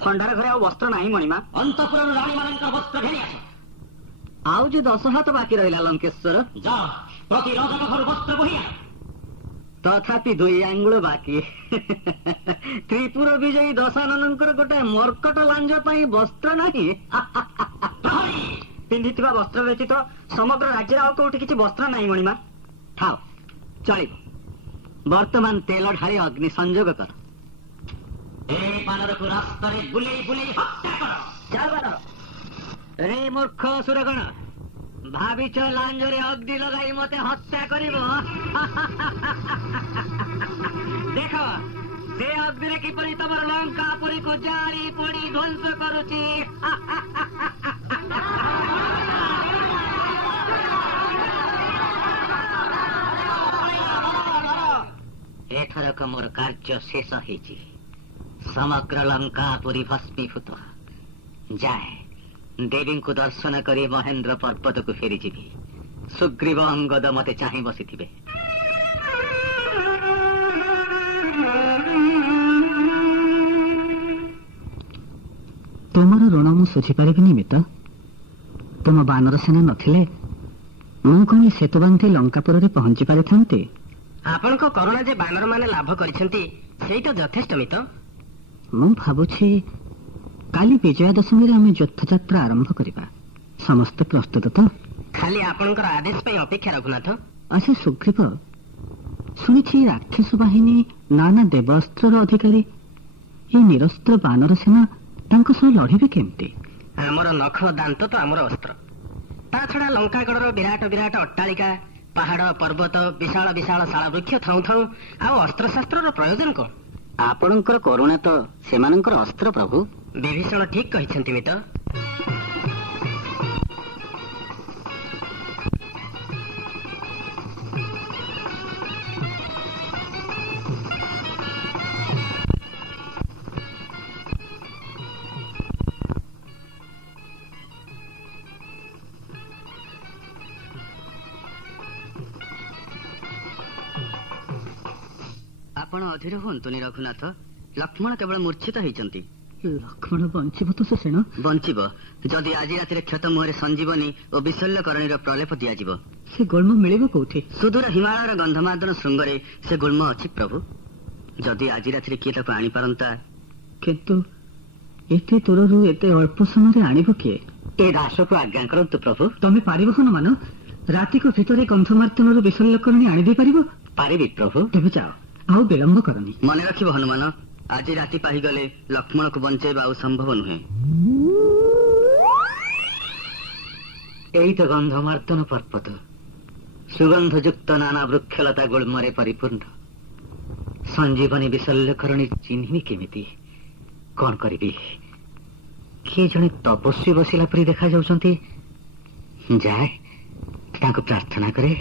ଭଣ୍ଡାର ଘରେ ଆଉ ବସ୍ତ୍ର ନାହିଁ ମଣିମା। ଅନ୍ତପୁରରୁ ରାଣୀମାନଙ୍କର ବସ୍ତ୍ର ଘେନି ଆସ। ଆଉ ଯେ 10 ହାତ ବାକି ରହିଲା ଲଙ୍କେଶ୍ୱର। ଯା, ପ୍ରତି ରଜକ ଘରୁ ବସ୍ତ୍ର ବୋହି ଆଣ। ତଥାପି 2 ଆଙ୍ଗୁଳ ବାକି। ତ୍ରିପୁର ବିଜୟୀ ଦଶାନନଙ୍କର ଗୋଟେ ମର୍କଟ ଲାଞ୍ଜ ପାଇଁ ବସ୍ତ୍ର ନାହିଁ। ପିନ୍ଧିଥିବା ବସ୍ତ୍ର ବ୍ୟତୀତ ସମଗ୍ର ରାଜ୍ୟରେ ଆଉ କୋଉଠି କିଛି ବସ୍ତ୍ର ନାହିଁ ମଣିମା। ଥାଉ, ଚଳିବ। ବର୍ତ୍ତମାନ ତେଲ ଢାଳି ଅଗ୍ନି ସଂଯୋଗ କର। ଏ ବାନରକୁ ରାସ୍ତାରେ ବୁଲେଇ ବୁଲେଇ ହତ୍ୟା କର। ଚାଲ ବାନର। ରେ ମୂର୍ଖ ସୁରଗଣ, ଭାବିଛ ଲାଞ୍ଜରେ ଅଗ୍ନି ଲଗାଇ ମତେ ହତ୍ୟା କରିବ? ଦେଖ ସେ ଅଗ୍ନିରେ କିପରି ତମର ଲଙ୍କା ପୁରୀକୁ ଜାଳି ପୋଡ଼ି ଧ୍ୱଂସ କରୁଛି। ଏଥରକ ମୋର କାର୍ଯ୍ୟ ଶେଷ ହେଇଛି। ସମଗ୍ର ଲଙ୍କା ପୁରୀ ଭସ୍ମୀଭୂତ। ଯାଏ, ଦେବୀଙ୍କୁ ଦର୍ଶନ କରି ମହେନ୍ଦ୍ର ପର୍ବତକୁ ଫେରିଯିବି। ସୁଗ୍ରୀବ ଅଙ୍ଗଦ ମତେ ଚାହିଁ ବସିଥିବେ। ତୁମର ଋଣ ମୁଁ ଶୁଝିପାରିବିନି ମିତ। ତୁମ ବାନର ସେନା ନଥିଲେ ମୁଁ କଣ ସେତୁ ବାନ୍ଧି ଲଙ୍କାପୁରରେ ପହଞ୍ଚି ପାରିଥାନ୍ତି? ଆପଣଙ୍କ କରୁଣା ଯେ ବାନର ମାନେ ଲାଭ କରିଛନ୍ତି, ସେଇ ତ ଯଥେଷ୍ଟ ମିତ। ମୁଁ ଭାବୁଛି କାଲି ବିଜୟା ଦଶମୀରେ ଆମେ ଯଥଯାତ୍ରା ଆରମ୍ଭ କରିବା। ସମସ୍ତେ ପ୍ରସ୍ତୁତ ତ? ଖାଲି ଆପଣଙ୍କର ଆଦେଶ ପାଇଁ ଅପେକ୍ଷା ରଘୁନାଥ। ଆଚ୍ଛା ସୁଗ୍ରୀବ, ଶୁଣିଛି ରାକ୍ଷସ ବାହିନୀ ନାନା ଦେବାସ୍ତ୍ରର ଅଧିକାରୀ। ଏ ନିରସ୍ତ୍ର ବାନର ସେନା ତାଙ୍କ ସହ ଲଢିବେ କେମିତି? ଆମର ନଖ ଦାନ୍ତ ତ ଆମର ଅସ୍ତ୍ର। ତା ଛଡା ଲଙ୍କାଗଡର ବିରାଟ ବିରାଟ ଅଟ୍ଟାଳିକା, ପାହାଡ ପର୍ବତ, ବିଶାଳ ବିଶାଳ ଶାଳ ବୃକ୍ଷ ଥାଉ ଥାଉ ଆଉ ଅସ୍ତ୍ରଶାସ୍ତ୍ରର ପ୍ରୟୋଜନ କଣ? ଆପଣଙ୍କର କରୁଣା ତ ସେମାନଙ୍କର ଅସ୍ତ୍ର ପ୍ରଭୁ। ବିଭୀଷଣ ଠିକ କହିଛନ୍ତି ମିତ। ଆପଣ ଅଧୀର ହୁଅନ୍ତୁନି ରଘୁନାଥ, ଲକ୍ଷ୍ମଣ କେବଳ ମୂର୍ଚ୍ଛିତ ହେଇଛନ୍ତି। ଲକ୍ଷ୍ମଣ ବଞ୍ଚିବ ତ ସୁଷେଣ? ବଞ୍ଚିବ ଯଦି ଆଜି ରାତିରେ କ୍ଷତ ମୁହଁରେ ସଞ୍ଜୀବନୀ ଓ ବିଶଲ୍ୟକରଣୀର ପ୍ରଲେପ ଦିଆଯିବ। ସେ ଗୁଳ୍ମ ମିଳିବ କୋଉଠି? ସୁଦୂର ହିମାଳୟର ଗନ୍ଧମାଦନ ଶୃଙ୍ଗରେ ସେ ଗୁଳ୍ମ ଅଛି ପ୍ରଭୁ। ଯଦି ଆଜି ରାତିରେ କିଏ ତାକୁ ଆଣିପାରନ୍ତା। କିନ୍ତୁ ଏତେ ଦୂରରୁ ଏତେ ଅଳ୍ପ ସମୟରେ ଆଣିବ କିଏ? ଏ ଦାସକୁ ଆଜ୍ଞା କରନ୍ତୁ ପ୍ରଭୁ। ତମେ ପାରିବ ହନୁମାନ? ରାତିକ ଭିତରେ ଗନ୍ଧମାର୍ତ୍ତନରୁ ବିଶଲ୍ୟକରଣୀ ଆଣିଦେଇ ପାରିବ? ପାରିବି ପ୍ରଭୁ। ତେବେ ଯାଅ, ଆଉ ବିଳମ୍ବ କରନି। ମନେ ରଖିବ ହନୁମାନ, ଆଜି ରାତି ପାହିଗଲେ ଲକ୍ଷ୍ମଣକୁ ବଞ୍ଚେଇବା ଆଉ ସମ୍ଭବ ନୁହେଁ। ଏଇ ତ ଗନ୍ଧମାର୍ତ୍ତନ ପର୍ବତ, ସୁଗନ୍ଧଯୁକ୍ତ ନାନା ବୃକ୍ଷଲତା ଗୁଳ୍ମରେ ପରିପୂର୍ଣ୍ଣ। ସଞ୍ଜୀବନୀ ବିଶଲ୍ୟକରଣୀ ଚିହ୍ନିବି କେମିତି? କଣ କରିବି? କିଏ ଜଣେ ତପସ୍ୱୀ ବସିଲା ପରି ଦେଖାଯାଉଛନ୍ତି। ଯାଏ, ତାଙ୍କୁ ପ୍ରାର୍ଥନା କରେ।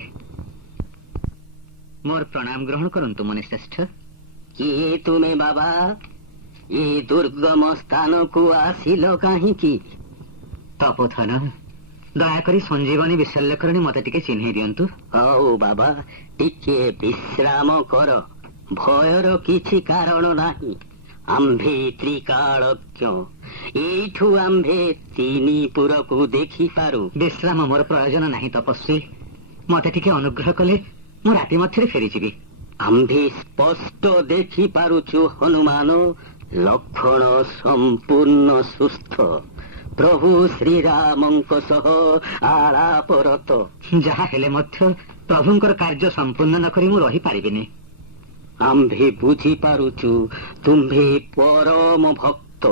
ମୋର ପ୍ରଣାମ ଗ୍ରହଣ କରନ୍ତୁ ମନେ ଶ୍ରେଷ୍ଠ। କିଏ ତୁମେ ବାବା? ଏ ଦୁର୍ଗମ ସ୍ଥାନକୁ ଆସିଲ କାହିଁକି? ତପୋଧନ, ଦୟାକରି ସଞ୍ଜୀବନୀ ବିଶଲ୍ୟକରଣୀ ମତେ ଟିକେ ଚିହ୍ନେଇ ଦିଅନ୍ତୁ। ହଉ ବାବା, ଟିକେ ବିଶ୍ରାମ କର। ଭୟର କିଛି କାରଣ ନାହିଁ। ଆମ୍ଭେ ତ୍ରିକାଳଜ୍ଞ, ଏଇଠୁ ଆମ୍ଭେ 3 ପୁରକୁ ଦେଖିପାରୁ। ବିଶ୍ରାମ ମୋର ପ୍ରୟୋଜନ ନାହିଁ ତପସ୍ୱୀ। ମତେ ଟିକେ ଅନୁଗ୍ରହ କଲେ ମୁଁ ରାତି ମଧ୍ୟରେ ଫେରିଯିବି। ଆମ୍ଭେ ସ୍ପଷ୍ଟ ଦେଖିପାରୁଛୁ ହନୁମାନ, ଲକ୍ଷଣ ସମ୍ପୂର୍ଣ୍ଣ ସୁସ୍ଥ, ପ୍ରଭୁ ଶ୍ରୀରାମଙ୍କ ସହ ଆଳାପରତ। ଯାହା ହେଲେ ମଧ୍ୟ ପ୍ରଭୁଙ୍କର କାର୍ଯ୍ୟ ସମ୍ପୂର୍ଣ୍ଣ ନ କରି ମୁଁ ରହିପାରିବିନି। ଆମ୍ଭେ ବୁଝିପାରୁଛୁ ତୁମ୍ଭେ ପରମ ଭକ୍ତ।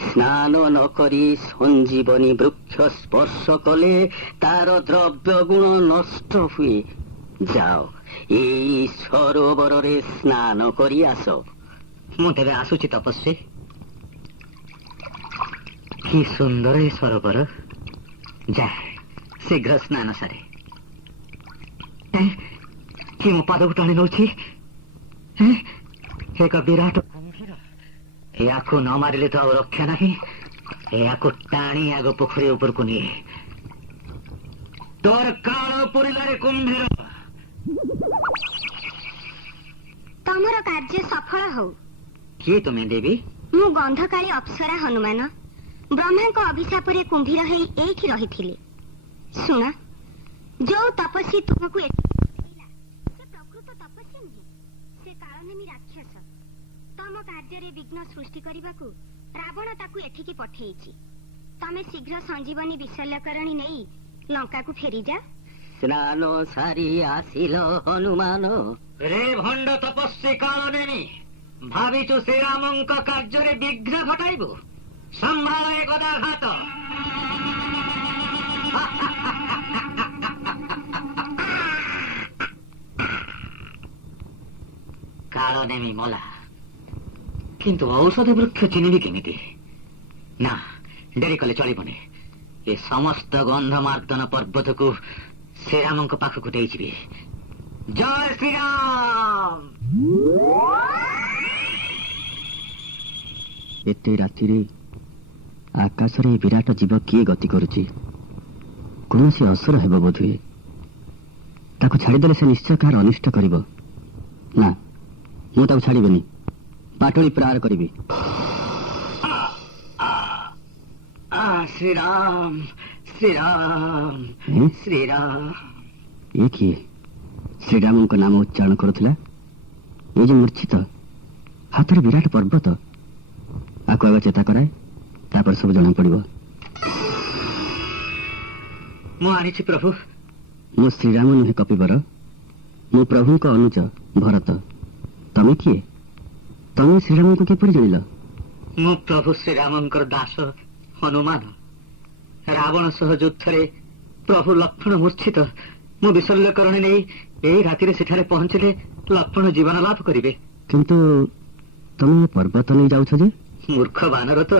ସ୍ନାନ ନ କରି ସଞ୍ଜୀବନୀ ବୃକ୍ଷ ସ୍ପର୍ଶ କଲେ ତାର ଦ୍ରବ୍ୟ ଗୁଣ ନଷ୍ଟ ହୁଏ। ଯାଅ, ଏଇ ସରୋବରରେ ସ୍ନାନ କରି ଆସ। ମୁଁ ତେବେ ଆସୁଛି ତପସ୍ୱୀ। କି ସୁନ୍ଦର ଏ ସରୋବର। ଯାଏ ଶୀଘ୍ର ସ୍ନାନ ସାରେ। କି ମୋ ପାଦକୁ ଟାଣି ନେଉଛି। ଏକ ବିରାଟ କୁମ୍ଭୀର। ୟାକୁ ନ ମାରିଲେ ତ ଆଉ ରକ୍ଷା ନାହିଁ। ୟାକୁ ଟାଣି ଆଗ ପୋଖରୀ ଉପରକୁ ନିଏ। ତୋର କାଳ ପୁରିଲାରେ କୁମ୍ଭୀର। ତମର କାର୍ଯ୍ୟ ସଫଳ ହଉ। କିଏ ତୁମେ ଦେବୀ? ମୁଁ ଗନ୍ଧକାଳୀ ଅପ୍ସରା ହନୁମାନ। ବ୍ରହ୍ମାଙ୍କ ଅଭିଶାପରେ କୁମ୍ଭୀର ହେଇ ଏଇଠି ରହିଥିଲେ। ଶୁଣ, ଯୋଉ ତପସ୍ୱୀ ତୁମକୁ ସେ ପ୍ରକୃତ ତପସ୍ୱୀ ନୁହେଁ, ସେ କାଳନେମୀ ରାକ୍ଷସ। ତମ କାର୍ଯ୍ୟରେ ବିଘ୍ନ ସୃଷ୍ଟି କରିବାକୁ ରାବଣ ତାକୁ ଏଠିକି ପଠେଇଛି। ତମେ ଶୀଘ୍ର ସଞ୍ଜୀବନୀ ବିଶଲ୍ୟକରଣୀ ନେଇ ଲଙ୍କାକୁ ଫେରିଯା। ସ୍ନାନ ସାରି ଆସିଲ ହନୁମାନ। ରେ ଭଣ୍ଡ ତପସ୍ୱୀ କାଳନେମୀ, ଭାବିଛୁ ଶ୍ରୀରାମଙ୍କ କାର୍ଯ୍ୟରେ ବିଘ୍ନ ଘଟାଇବୁ? ସମ୍ଭାଳ ଏ ଗଦାଘାତ। କାଳନେମୀ ମଲା, କିନ୍ତୁ ଔଷଧ ବୃକ୍ଷ ଚିହ୍ନିବି କେମିତି? ନା, ଡେରି କଲେ ଚଳିବନି। ଏ ସମସ୍ତ ଗନ୍ଧମାର୍ଦ୍ଦନ ପର୍ବତକୁ ଶ୍ରୀରାମଙ୍କ ପାଖକୁ ଦେଇଯିବି। ଜୟ ଶ୍ରୀରାମ। ଏତେ ରାତିରେ ଆକାଶରେ ବିରାଟ ଜୀବ କିଏ ଗତି କରୁଛି? କୌଣସି ଅସୁର ହେବ ବୋଧହୁଏ। ତାକୁ ଛାଡ଼ିଦେଲେ ସେ ନିଶ୍ଚୟ କାହାର ଅନିଷ୍ଟ କରିବ। ନା, ମୁଁ ତାକୁ ଛାଡ଼ିବିନି। ପାଟୁଳି ପ୍ରହାର କରିବି। ଶ୍ରୀରାମ ଶ୍ରୀରାମ ଶ୍ରୀରାମ। ଏ କିଏ ଶ୍ରୀରାମଙ୍କ ନାମ ଉଚ୍ଚାରଣ କରୁଥିଲା? ଏ ଯେ ମୂର୍ଚ୍ଛିତ, ହାତରେ ବିରାଟ ପର୍ବତ। ଆକୁ ଆଗ ଚେତା କରାଏ, ତାପରେ ସବୁ ଜଣା ପଡିବ। ମୁଁ ଆଣିଛି ପ୍ରଭୁ। ମୁଁ ଶ୍ରୀରାମ ନୁହେଁ କପିବର, ମୁଁ ପ୍ରଭୁଙ୍କ ଅନୁଜ ଭରତ। ତମେ କିଏ? ତମେ ଶ୍ରୀରାମଙ୍କୁ କିପରି ଜାଣିଲ? ମୁଁ ପ୍ରଭୁ ଶ୍ରୀରାମଙ୍କର ଦାସ ହନୁମାନ। ରାବଣ ସହ ଯୁଦ୍ଧରେ ପ୍ରଭୁ ଲକ୍ଷ୍ମଣ ମୂର୍ଚ୍ଛିତ। ମୁଁ ବିଶଲ୍ୟକରଣୀ ନେଇ ଏଇ ରାତିରେ ସେଠାରେ ପହଞ୍ଚିଲେ ଲକ୍ଷ୍ମଣ ଜୀବନ ଲାଭ କରିବେ। କିନ୍ତୁ ତମେ ପର୍ବତ ନେଇ ଯାଉଛ ଯେ? ମୂର୍ଖ ବାନର ତ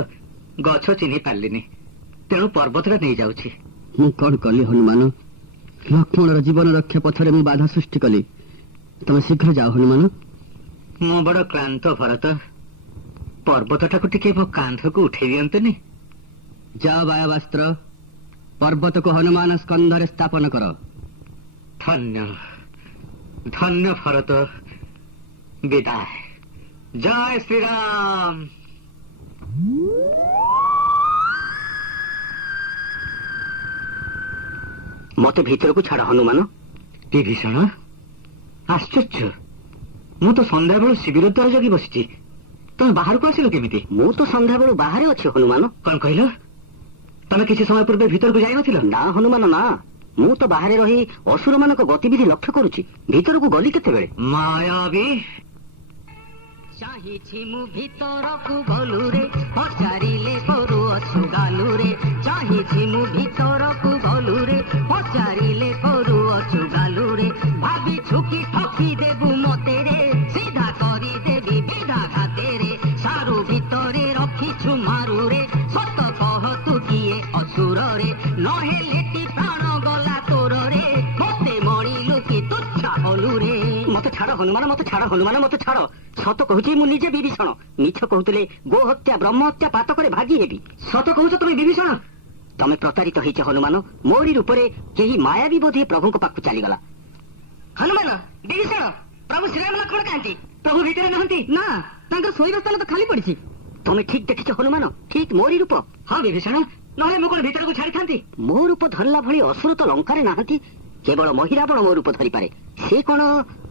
ଗଛ ଚିହ୍ନି ପାରିଲିନି, ତେଣୁ ପର୍ବତଟା ନେଇଯାଉଛି। ମୁଁ କଣ କଲି ହନୁମାନ? ଲକ୍ଷ୍ମଣର ଜୀବନ ରକ୍ଷା ପଥରେ ମୁଁ ବାଧା ସୃଷ୍ଟି କଲି। ତମେ ଶୀଘ୍ର ଯାଅ ହନୁମାନ। ମୁଁ ବଡ କ୍ଳାନ୍ତ ଭରତ। ପର୍ବତଟାକୁ ଟିକେ ମୋ କାନ୍ଧକୁ ଉଠେଇ ଦିଅନ୍ତନି? ଯାଅ ବାୟବାସ୍ତ୍ର, ପର୍ବତକୁ ହନୁମାନ ସ୍କନ୍ଧରେ ସ୍ଥାପନ କର। ଧନ୍ୟ ଧନ୍ୟ ଭରତ। ବିଦାୟ। ଜୟ ଶ୍ରୀରାମ। ମତେ ଭିତରକୁ ଛାଡ ହନୁମାନ। ବିଭୀଷଣ, ଆଶ୍ଚର୍ଯ୍ୟ! ମୁଁ ତ ସନ୍ଧ୍ୟାବେଳୁ ଶିବିର ଦ୍ୱାର ଜଗି ବସିଛି। ତମେ ବାହାରକୁ ଆସିଲ କେମିତି? ମୁଁ ତ ସନ୍ଧ୍ୟାବେଳୁ ବାହାରେ ଅଛି ହନୁମାନ। କଣ କହିଲ? ତମେ କିଛି ସମୟ ପୂର୍ବେ ଭିତରକୁ ଯାଇନଥିଲ? ନା ହନୁମାନ, ନା। ମୁଁ ତ ବାହାରେ ରହି ଅସୁରମାନଙ୍କ ଗତିବିଧି ଲକ୍ଷ୍ୟ କରୁଛି। ଭିତରକୁ ଗଲି କେତେବେଳେ? ମାୟାବୀ। ଚାହିଁଛି ମୁଁ ଭିତରକୁ ଗଲୁରେ, ପଚାରିଲେ କରୁଅଛୁ ଗାଲୁରେ। ଚାହିଁଛି ମୁଁ ଭିତରକୁ ଗଲୁରେ, ପଚାରିଲେ କରୁଅଛୁ ଗାଲୁରେ। ଭାବିଛୁ କି ଠକି ଦେବୁ ମତେ ରେ, ସିଧା କରିଦେବି ବିଧା ଘାତେରେ। ସାରୁ ଭିତରେ ରଖିଛୁ ମାରୁରେ, ସତ କହ ତୁ କିଏ ଅସୁରରେ? ନହେଲେ ତି ପ୍ରାଣ ଗଲା ତୋରରେ, ମତେ ମଣିଲୁ କି ତୁଚ୍ଛା ହଲୁରେ। ମତେ ଛାଡ ହନୁମାନ, ମତେ ଛାଡ ହନୁମାନ, ମତେ ଛାଡ। ସତ କହୁଛି ମୁଁ ନିଜେ ବିଭୀଷଣ। ମିଛ କହୁଥିଲେ ଗୋ ହତ୍ୟା ବ୍ରହ୍ମ ହତ୍ୟା ପାତକରେ ଭାଗି ହେବି। ସତ କହୁଛ ତମେ ବିଭୀଷଣ? ତମେ ପ୍ରତାରିତ ହେଇଛ ହନୁମାନ। ମୋରି ରୂପରେ କେହି ମାୟାବୀ ବୋଧେ ପ୍ରଭୁଙ୍କ ପାଖକୁ ଚାଲିଗଲା। ହନୁମାନ, ବିଭୀଷଣ, ପ୍ରଭୁ ଶ୍ରୀରାମ ଲକ୍ଷ୍ମଣ କାହାନ୍ତି? ପ୍ରଭୁ ଭିତରେ ନାହାନ୍ତି? ନା, ତାଙ୍କର ଶୋଇବା ସ୍ଥାନ ତ ଖାଲି ପଡିଛି। ତମେ ଠିକ ଦେଖିଛ ହନୁମାନ, ଠିକ ମୋରି ରୂପ। ହଁ ବିଭୀଷଣ, ନହେଲେ ମୁଁ କଣ ଭିତରକୁ ଛାଡିଥାନ୍ତି? ମୋ ରୂପ ଧରିଲା ଭଳି ଅସୁର ତ ଲଙ୍କାରେ ନାହାନ୍ତି। କେବଳ ମହିରାବଣ ମୋ ରୂପ ଧରିପାରେ। ସେ କ'ଣ?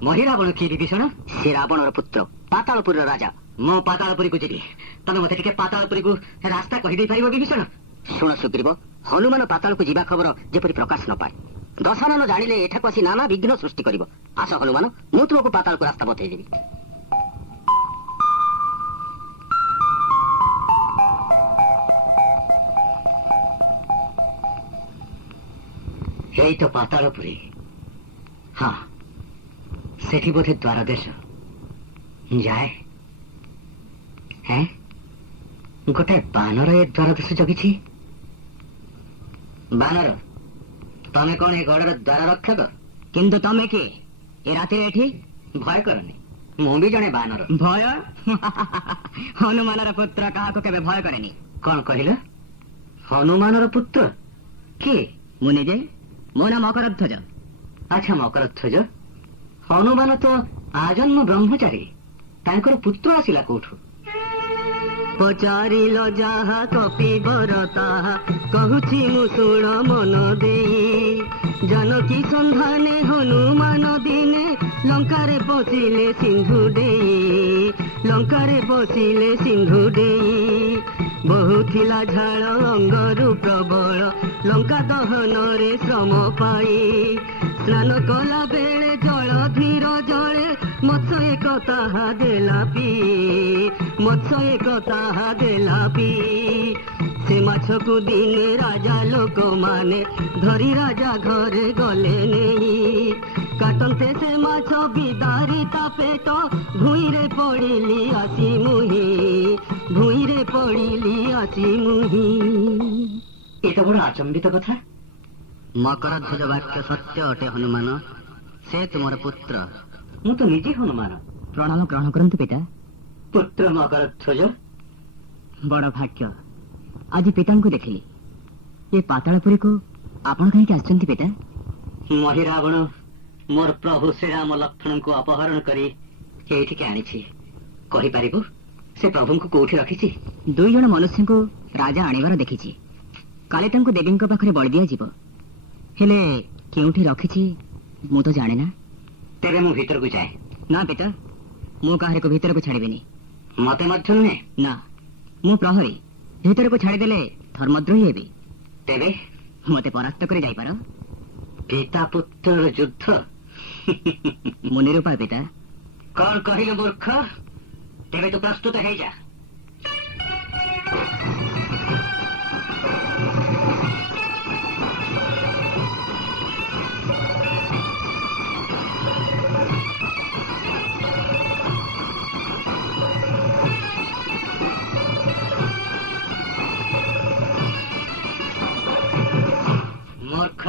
ମହିରାବଣ କିଏ ବିଭୀଷଣ? ସେ ରାବଣର ପୁତ୍ର, ପାତାଳପୁରର ରାଜା। ମୁଁ ପାତାଳପୁରୀକୁ ଯିବି। ତମେ ମତେ ଟିକେ ପାତାଳପୁରୀକୁ ରାସ୍ତା କହିଦେଇ ପାରିବ ବିଭୀଷଣ? ଶୁଣ ସୁଗ୍ରୀବ, ହନୁମାନ ପାତାଳକୁ ଯିବା ଖବର ଯେପରି ପ୍ରକାଶ ନ ପାଏ। ଦଶାନନ ଜାଣିଲେ ଏଠାକୁ ଆସି ନାନା ବିଘ୍ନ ସୃଷ୍ଟି କରିବ। ଆସ ହନୁମାନ, ମୁଁ ତୁମକୁ ପାତାଳକୁ ରାସ୍ତା ବତେଇଦେବି। এই তো পাতাଳପୁରୀ। ହଁ, ସେଠି ବୋଧେ ଦ୍ୱାର ଦେଶ ଯାଏ। ଗୋଟାଏ ବାନର ଏ ଦ୍ୱାର ଦେଶ ଜଗିଛି। ବାନର, ତମେ କଣ ଏ ଗଡର ଦ୍ୱାର ରକ୍ଷକ? କିନ୍ତୁ ତମେ କିଏ ଏ ରାତିରେ ଏଠି? ଭୟ କରନି, ମୁଁ ବି ଜଣେ ବାନର। ଭୟ? ହନୁମାନର ପୁତ୍ର କାହାକୁ କେବେ ଭୟ କରେନି। କଣ କହିଲ? ହନୁମାନର ପୁତ୍ର କିଏ? ମୁଁ ନିଜେ। ମୋ ନାଁ ମକରଧ୍ୱଜ। ଆଚ୍ଛା, ମକରଧ୍ୱଜ। ହନୁମାନ ତ ଆଜନ୍ମ ବ୍ରହ୍ମଚାରୀ, ତାଙ୍କର ପୁତ୍ର ଆସିଲା କୋଉଠୁ? ପଚାରିଲ ଯାହା କପିବର ତାହା, କହୁଛି ମୁଁ ଶୁଣ ମନ ଦେଇ। ଜାନକୀ ସନ୍ଧାନେ ହନୁମାନ ଦିନେ ଲଙ୍କାରେ ପଶିଲେ ସିନ୍ଧୁ ଦେଇ। ଲଙ୍କାରେ ପଶିଲେ ସିନ୍ଧୁ ଦେଇ। ବହୁଥିଲା ଝାଳ ଅଙ୍ଗରୁ ପ୍ରବଳ, ଲଙ୍କା ଦହନରେ ଶ୍ରମ ପାଇ। ସ୍ନାନ କଲା ବେଳେ ଜଳ ଧୀର ଜଳେ, ମତ୍ସ୍ୟ ଏକ ତାହା ଦେଲା ପିଇ। ମତ୍ସ୍ୟ ଏକ ତାହା ଦେଲା ପିଇ। ସେ ମାଛକୁ ଦିନେ ରାଜା ଲୋକମାନେ ଧରି ରାଜା ଘରେ ଗଲେ ନେଇ। କାଟନ୍ତେ ସେ ମାଛ ବିଦାରି ତା ପେଟ, ଭୂଇଁରେ ପଡ଼ିଲି ଆସି ମୁହିଁ। ଭୂଇଁରେ ପଡ଼ିଲି ଆସି ମୁହିଁ। ଏ ତ ବଡ ଆଚମ୍ବିତ କଥା। ମକରଧ୍ୱଜ ବାକ୍ୟ ସତ୍ୟ ଅଟେ ହନୁମାନ। ସେ ତୁମର ପୁତ୍ର। ମୁଁ ତ ନିଜେ ହନୁମାନ। ପ୍ରଣାମ ଗ୍ରହଣ କରନ୍ତୁ ପିତା। ପୁତ୍ର ମକରଧ୍ୱଜ, ବଡ଼ ଭାଗ୍ୟ, ଆଜି ପିତାଙ୍କୁ ଦେଖିଲି। ଏ ପାତାଳପୁରୀକୁ ଆପଣ କାହିଁକି ଆସିଛନ୍ତି ପିତା? ମହିରାବଣ ମୋର ପ୍ରଭୁ ଶ୍ରୀରାମ ଲକ୍ଷ୍ମଣଙ୍କୁ ଅପହରଣ କରି ଏଇଠିକି ଆଣିଛି। କହିପାରିବୁ ସେ ପ୍ରଭୁଙ୍କୁ କୋଉଠି ରଖିଛି? 2 ଜଣ ମନୁଷ୍ୟଙ୍କୁ ରାଜା ଆଣିବାର ଦେଖିଛି। କାଲି ତାଙ୍କୁ ଦେବୀଙ୍କ ପାଖରେ ବଳି ଦିଆଯିବ। ହେଲେ କେଉଁଠି ରଖିଛି ମୁଁ ତ ଜାଣେ ନା। ତେବେ ମୁଁ ଭିତରକୁ ଯାଏ। ନା ପିତା, ମୁଁ କାହାରିକୁ ଭିତରକୁ ଛାଡ଼ିବିନି। ମତେ ମଧ୍ୟ ନୁହେଁ? ନା, ମୁଁ ପ୍ରହରୀ। ଭିତରକୁ ଛାଡ଼ିଦେଲେ ଧର୍ମଦ୍ରୋହୀ ହେବି। ତେବେ ମତେ ପରାସ୍ତ କରି ଯାଇପାର। ପିତା ପୁତ୍ରର ଯୁଦ୍ଧ? ମୁଁ ନିରୁପାୟ ପିତା। କଣ କହିଲୁ ମୂର୍ଖ? ତେବେ ତୁ ପ୍ରସ୍ତୁତ ହେଇଯା। ମୂର୍ଖ,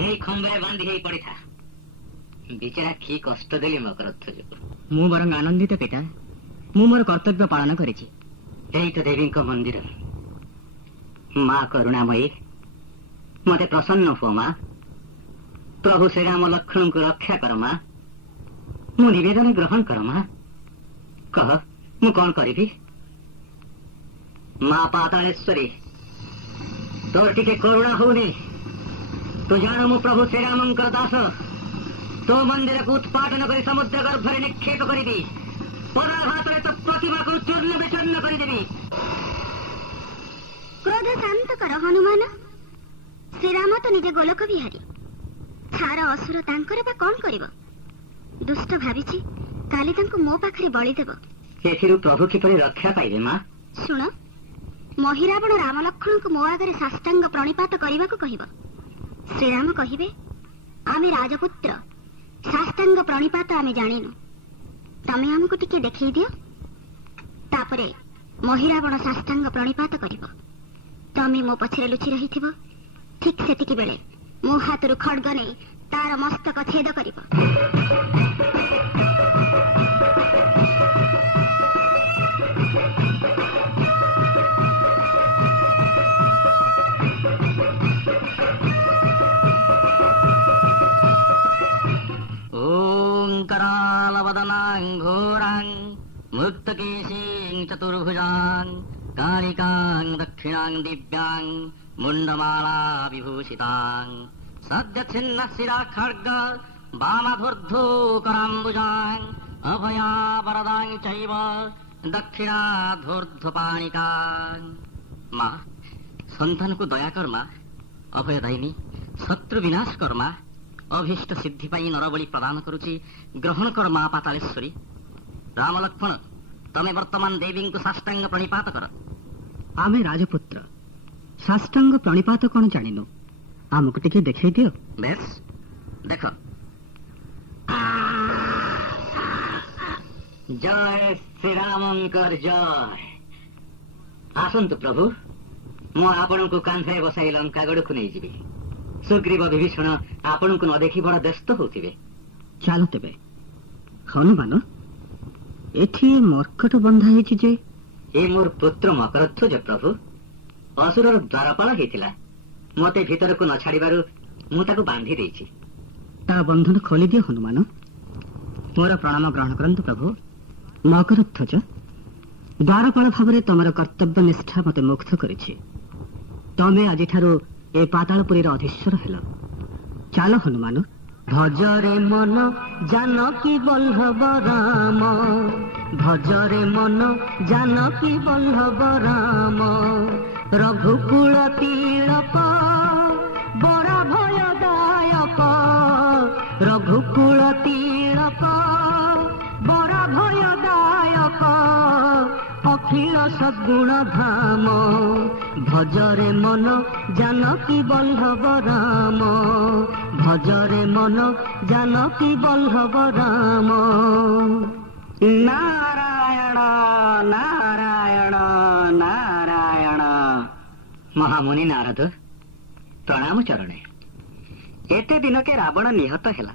ଏଇ ଖମ୍ବରେ ବାନ୍ଧି ହେଇ ପଡିଥା। ବିଚରା କି କଷ୍ଟ ଦେଲି ମକରଧ୍ୱଜକୁ। ମୁଁ ବରଂ ଆନନ୍ଦିତ ପିତା। ମୁଁ ମୋର କର୍ତ୍ତବ୍ୟ ପାଳନ କରିଛି। ଏଇ ତ ଦେବୀଙ୍କ ମନ୍ଦିର। ମା କରୁଣାମୟୀ, ମତେ ପ୍ରସନ୍ନ ହୁଅ ମା। ପ୍ରଭୁ ଶ୍ରୀରାମ ଲକ୍ଷ୍ମଣଙ୍କୁ ରକ୍ଷା କର ମା। ମୁଁ ନିବେଦନ ଗ୍ରହଣ କର ମା। କହ, ମୁଁ କଣ କରିବି? ମା ପାତାଳେଶ୍ୱରୀ, ତୋର ଟିକେ କରୁଣା ହଉନି? ତୁ ଜାଣୁ ମୁଁ ପ୍ରଭୁ ଶ୍ରୀରାମଙ୍କର ଦାସ। ତୋ ମନ୍ଦିରକୁ ଉତ୍ପାଟନ କରି ସମୁଦ୍ର ଗର୍ଭରେ ନିକ୍ଷେପ କରିବି। ପରାଘାତରେ ତ ପ୍ରତିମାକୁ ଚୂର୍ଣ୍ଣ ବିଚୂର୍ଣ୍ଣ କରିଦେବି। କ୍ରୋଧ ଶାନ୍ତ କର ହନୁମାନ। ଶ୍ରୀରାମ ତ ନିଜେ ଗୋଲକ ବିହାରୀ। ଛାର ଅସୁର ତାଙ୍କର ବା କଣ କରିବ? ଦୁଷ୍ଟ ଭାବିଛି କାଲି ତାଙ୍କୁ ମୋ ପାଖରେ ବଳି ଦେବ। ଏଥିରୁ ପ୍ରଭୁ କିପରି ରକ୍ଷା ପାଇବେ ମା? ଶୁଣ, ମହିରାବଣ ରାମ ଲକ୍ଷ୍ମଣଙ୍କୁ ମୋ ଆଗରେ ସାଷ୍ଟାଙ୍ଗ ପ୍ରଣିପାତ କରିବାକୁ କହିବ। ଶ୍ରୀରାମ କହିବେ, ଆମେ ରାଜପୁତ୍ର, ସାଷ୍ଟାଙ୍ଗ ପ୍ରଣିପାତ ଆମେ ଜାଣିନୁ, ତମେ ଆମକୁ ଟିକେ ଦେଖେଇ ଦିଅ। ତାପରେ ମହିରାବଣ ସାଷ୍ଟାଙ୍ଗ ପ୍ରଣିପାତ କରିବ। ତମେ ମୋ ପଛରେ ଲୁଚି ରହିଥିବ। ଠିକ୍ ସେତିକି ବେଳେ ମୋ ହାତରୁ ଖଡ୍ଗ ନେଇ ତାର ମସ୍ତକ ଛେଦ କରିବ। ఓం करालवदनां घोरां मुक्तकेशीं चतुर्भुजां कालिकां दक्षिणां दिव्यां मुण्डमाला विभूषितां सद्य छिन्न शिरा खड्ग वामधूर्धू कराम्बुजां अभया वरदां चैव दक्षिणा धूर्धुपाणिका। माँ, सन्तान को दया कर माँ, अभयदायिनी, शत्रु विनाश कर माँ, अभीष्ट सिद्धि पाई नरबली प्रदान करुची, ग्रहण कर माँ पातालेश्वरी। राम लक्ष्मण, तमे वर्तमान देवी को साष्टांग प्रणिपात कर। आमे राजपुत्र साष्टांग प्रणिपात कौन जानिनु, आमको टिके देखै दियो। बेस देख। जय श्री रामंकर जय। आसन्तु प्रभु, मु आपण को कांधे बसाई लंकागढ़ को नहीं जीवी। सुग्रीव विभीषण आपण को न देखी बड़ा व्यस्त होथिबे। चलो तेबे। हनुमान, एठी मर्कट बंधा हेछि जे? ए मोर पुत्र मकरध्वज प्रभु, असुरर द्वारपाल हेतिला, मते भीतर को न छाड़िबारु मु ताको बांधी देछि। ता बंधन खोली दियो हनुमान। मोर प्रणाम ग्रहण करंतु प्रभु। मकरध्वज, द्वारपाल भावरे तमर कर्तव्य निष्ठा मते मुक्त करिछि। तमे आज ठारू ए पातालपुरीर अधीश्वर हेल। चलो हनुमान। भजरे मन जानकी बल्लभ राम, भजरे मन जानकी बल्लभ राम, रघुकुल तीरप बड़ा भयदायक, रघुकुल तीरप बड़ा भयदायक, अखिल सद्गुण धाम, भजरे मन जानकी बल्लभ राम, भजरे मन जानकी बल्लभ राम। नारायण नारायण नारायण। महामुनि नारद, प्रणाम चरणे। एते दिन के रावण निहत हेला,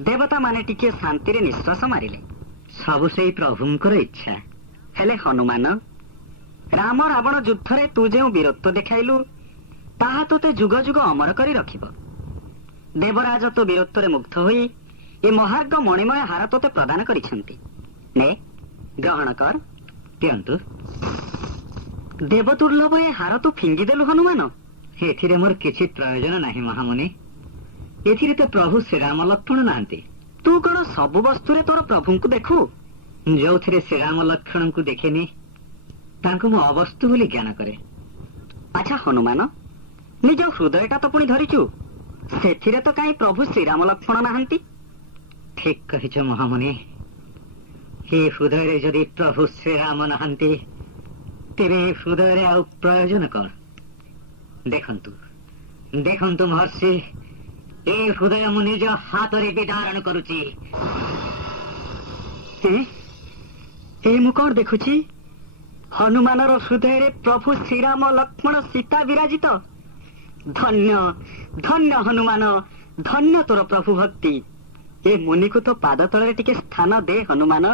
देवता माने टिके शांति रे निश्वास मारिले। सबु सेई प्रभुंकर इच्छा। हेले हनुमान, राम रावण युद्ध रे तू जे वीरत्व देखाइलु ताहा तोते जुग जुग अमर करी रखिब। देवराज तो वीरत्व रे मुग्ध होई ए महार्ग मणिमय हार तोते प्रदान करिसेंती। ने ग्रहण कर। पियंतु। देवदुर्लभ ए हार तू फिंगी देलु हनुमान। एथिरे मोर किछि प्रयोजन नाही महामुनि। एथिरे तो प्रभु श्रीराम लक्ष्मण नांती। तू कौन सबु वस्तु रे तोर प्रभु को देखु? जो थिरे श्रीराम लक्ष्मण को देखेनी तांको मु अवस्तु बोली ज्ञान करे। अच्छा हनुमान, निज हृदयटा तो पुणी धरिचु, सेथिरे तो काई प्रभु श्रीराम लक्ष्मण नाहंती? ठीक कहिछ महामुनि। हे हृदय रे जदि प्रभु श्रीराम नाहंती तेरे हृदय रे आउ प्रयोजन कौन? देखंतु देखंतु महर्षि, ए हृदय मु निज हाथ रे विदारण करुची। ए मु कौन देखुची? हनुमानर हृदय रे प्रभु श्रीराम लक्ष्मण सीता विराजित। धन्य धन्य हनुमान, धन्य तोर प्रभु भक्ति। ए मुनि को तो पाद तले टिके स्थान दे हनुमान।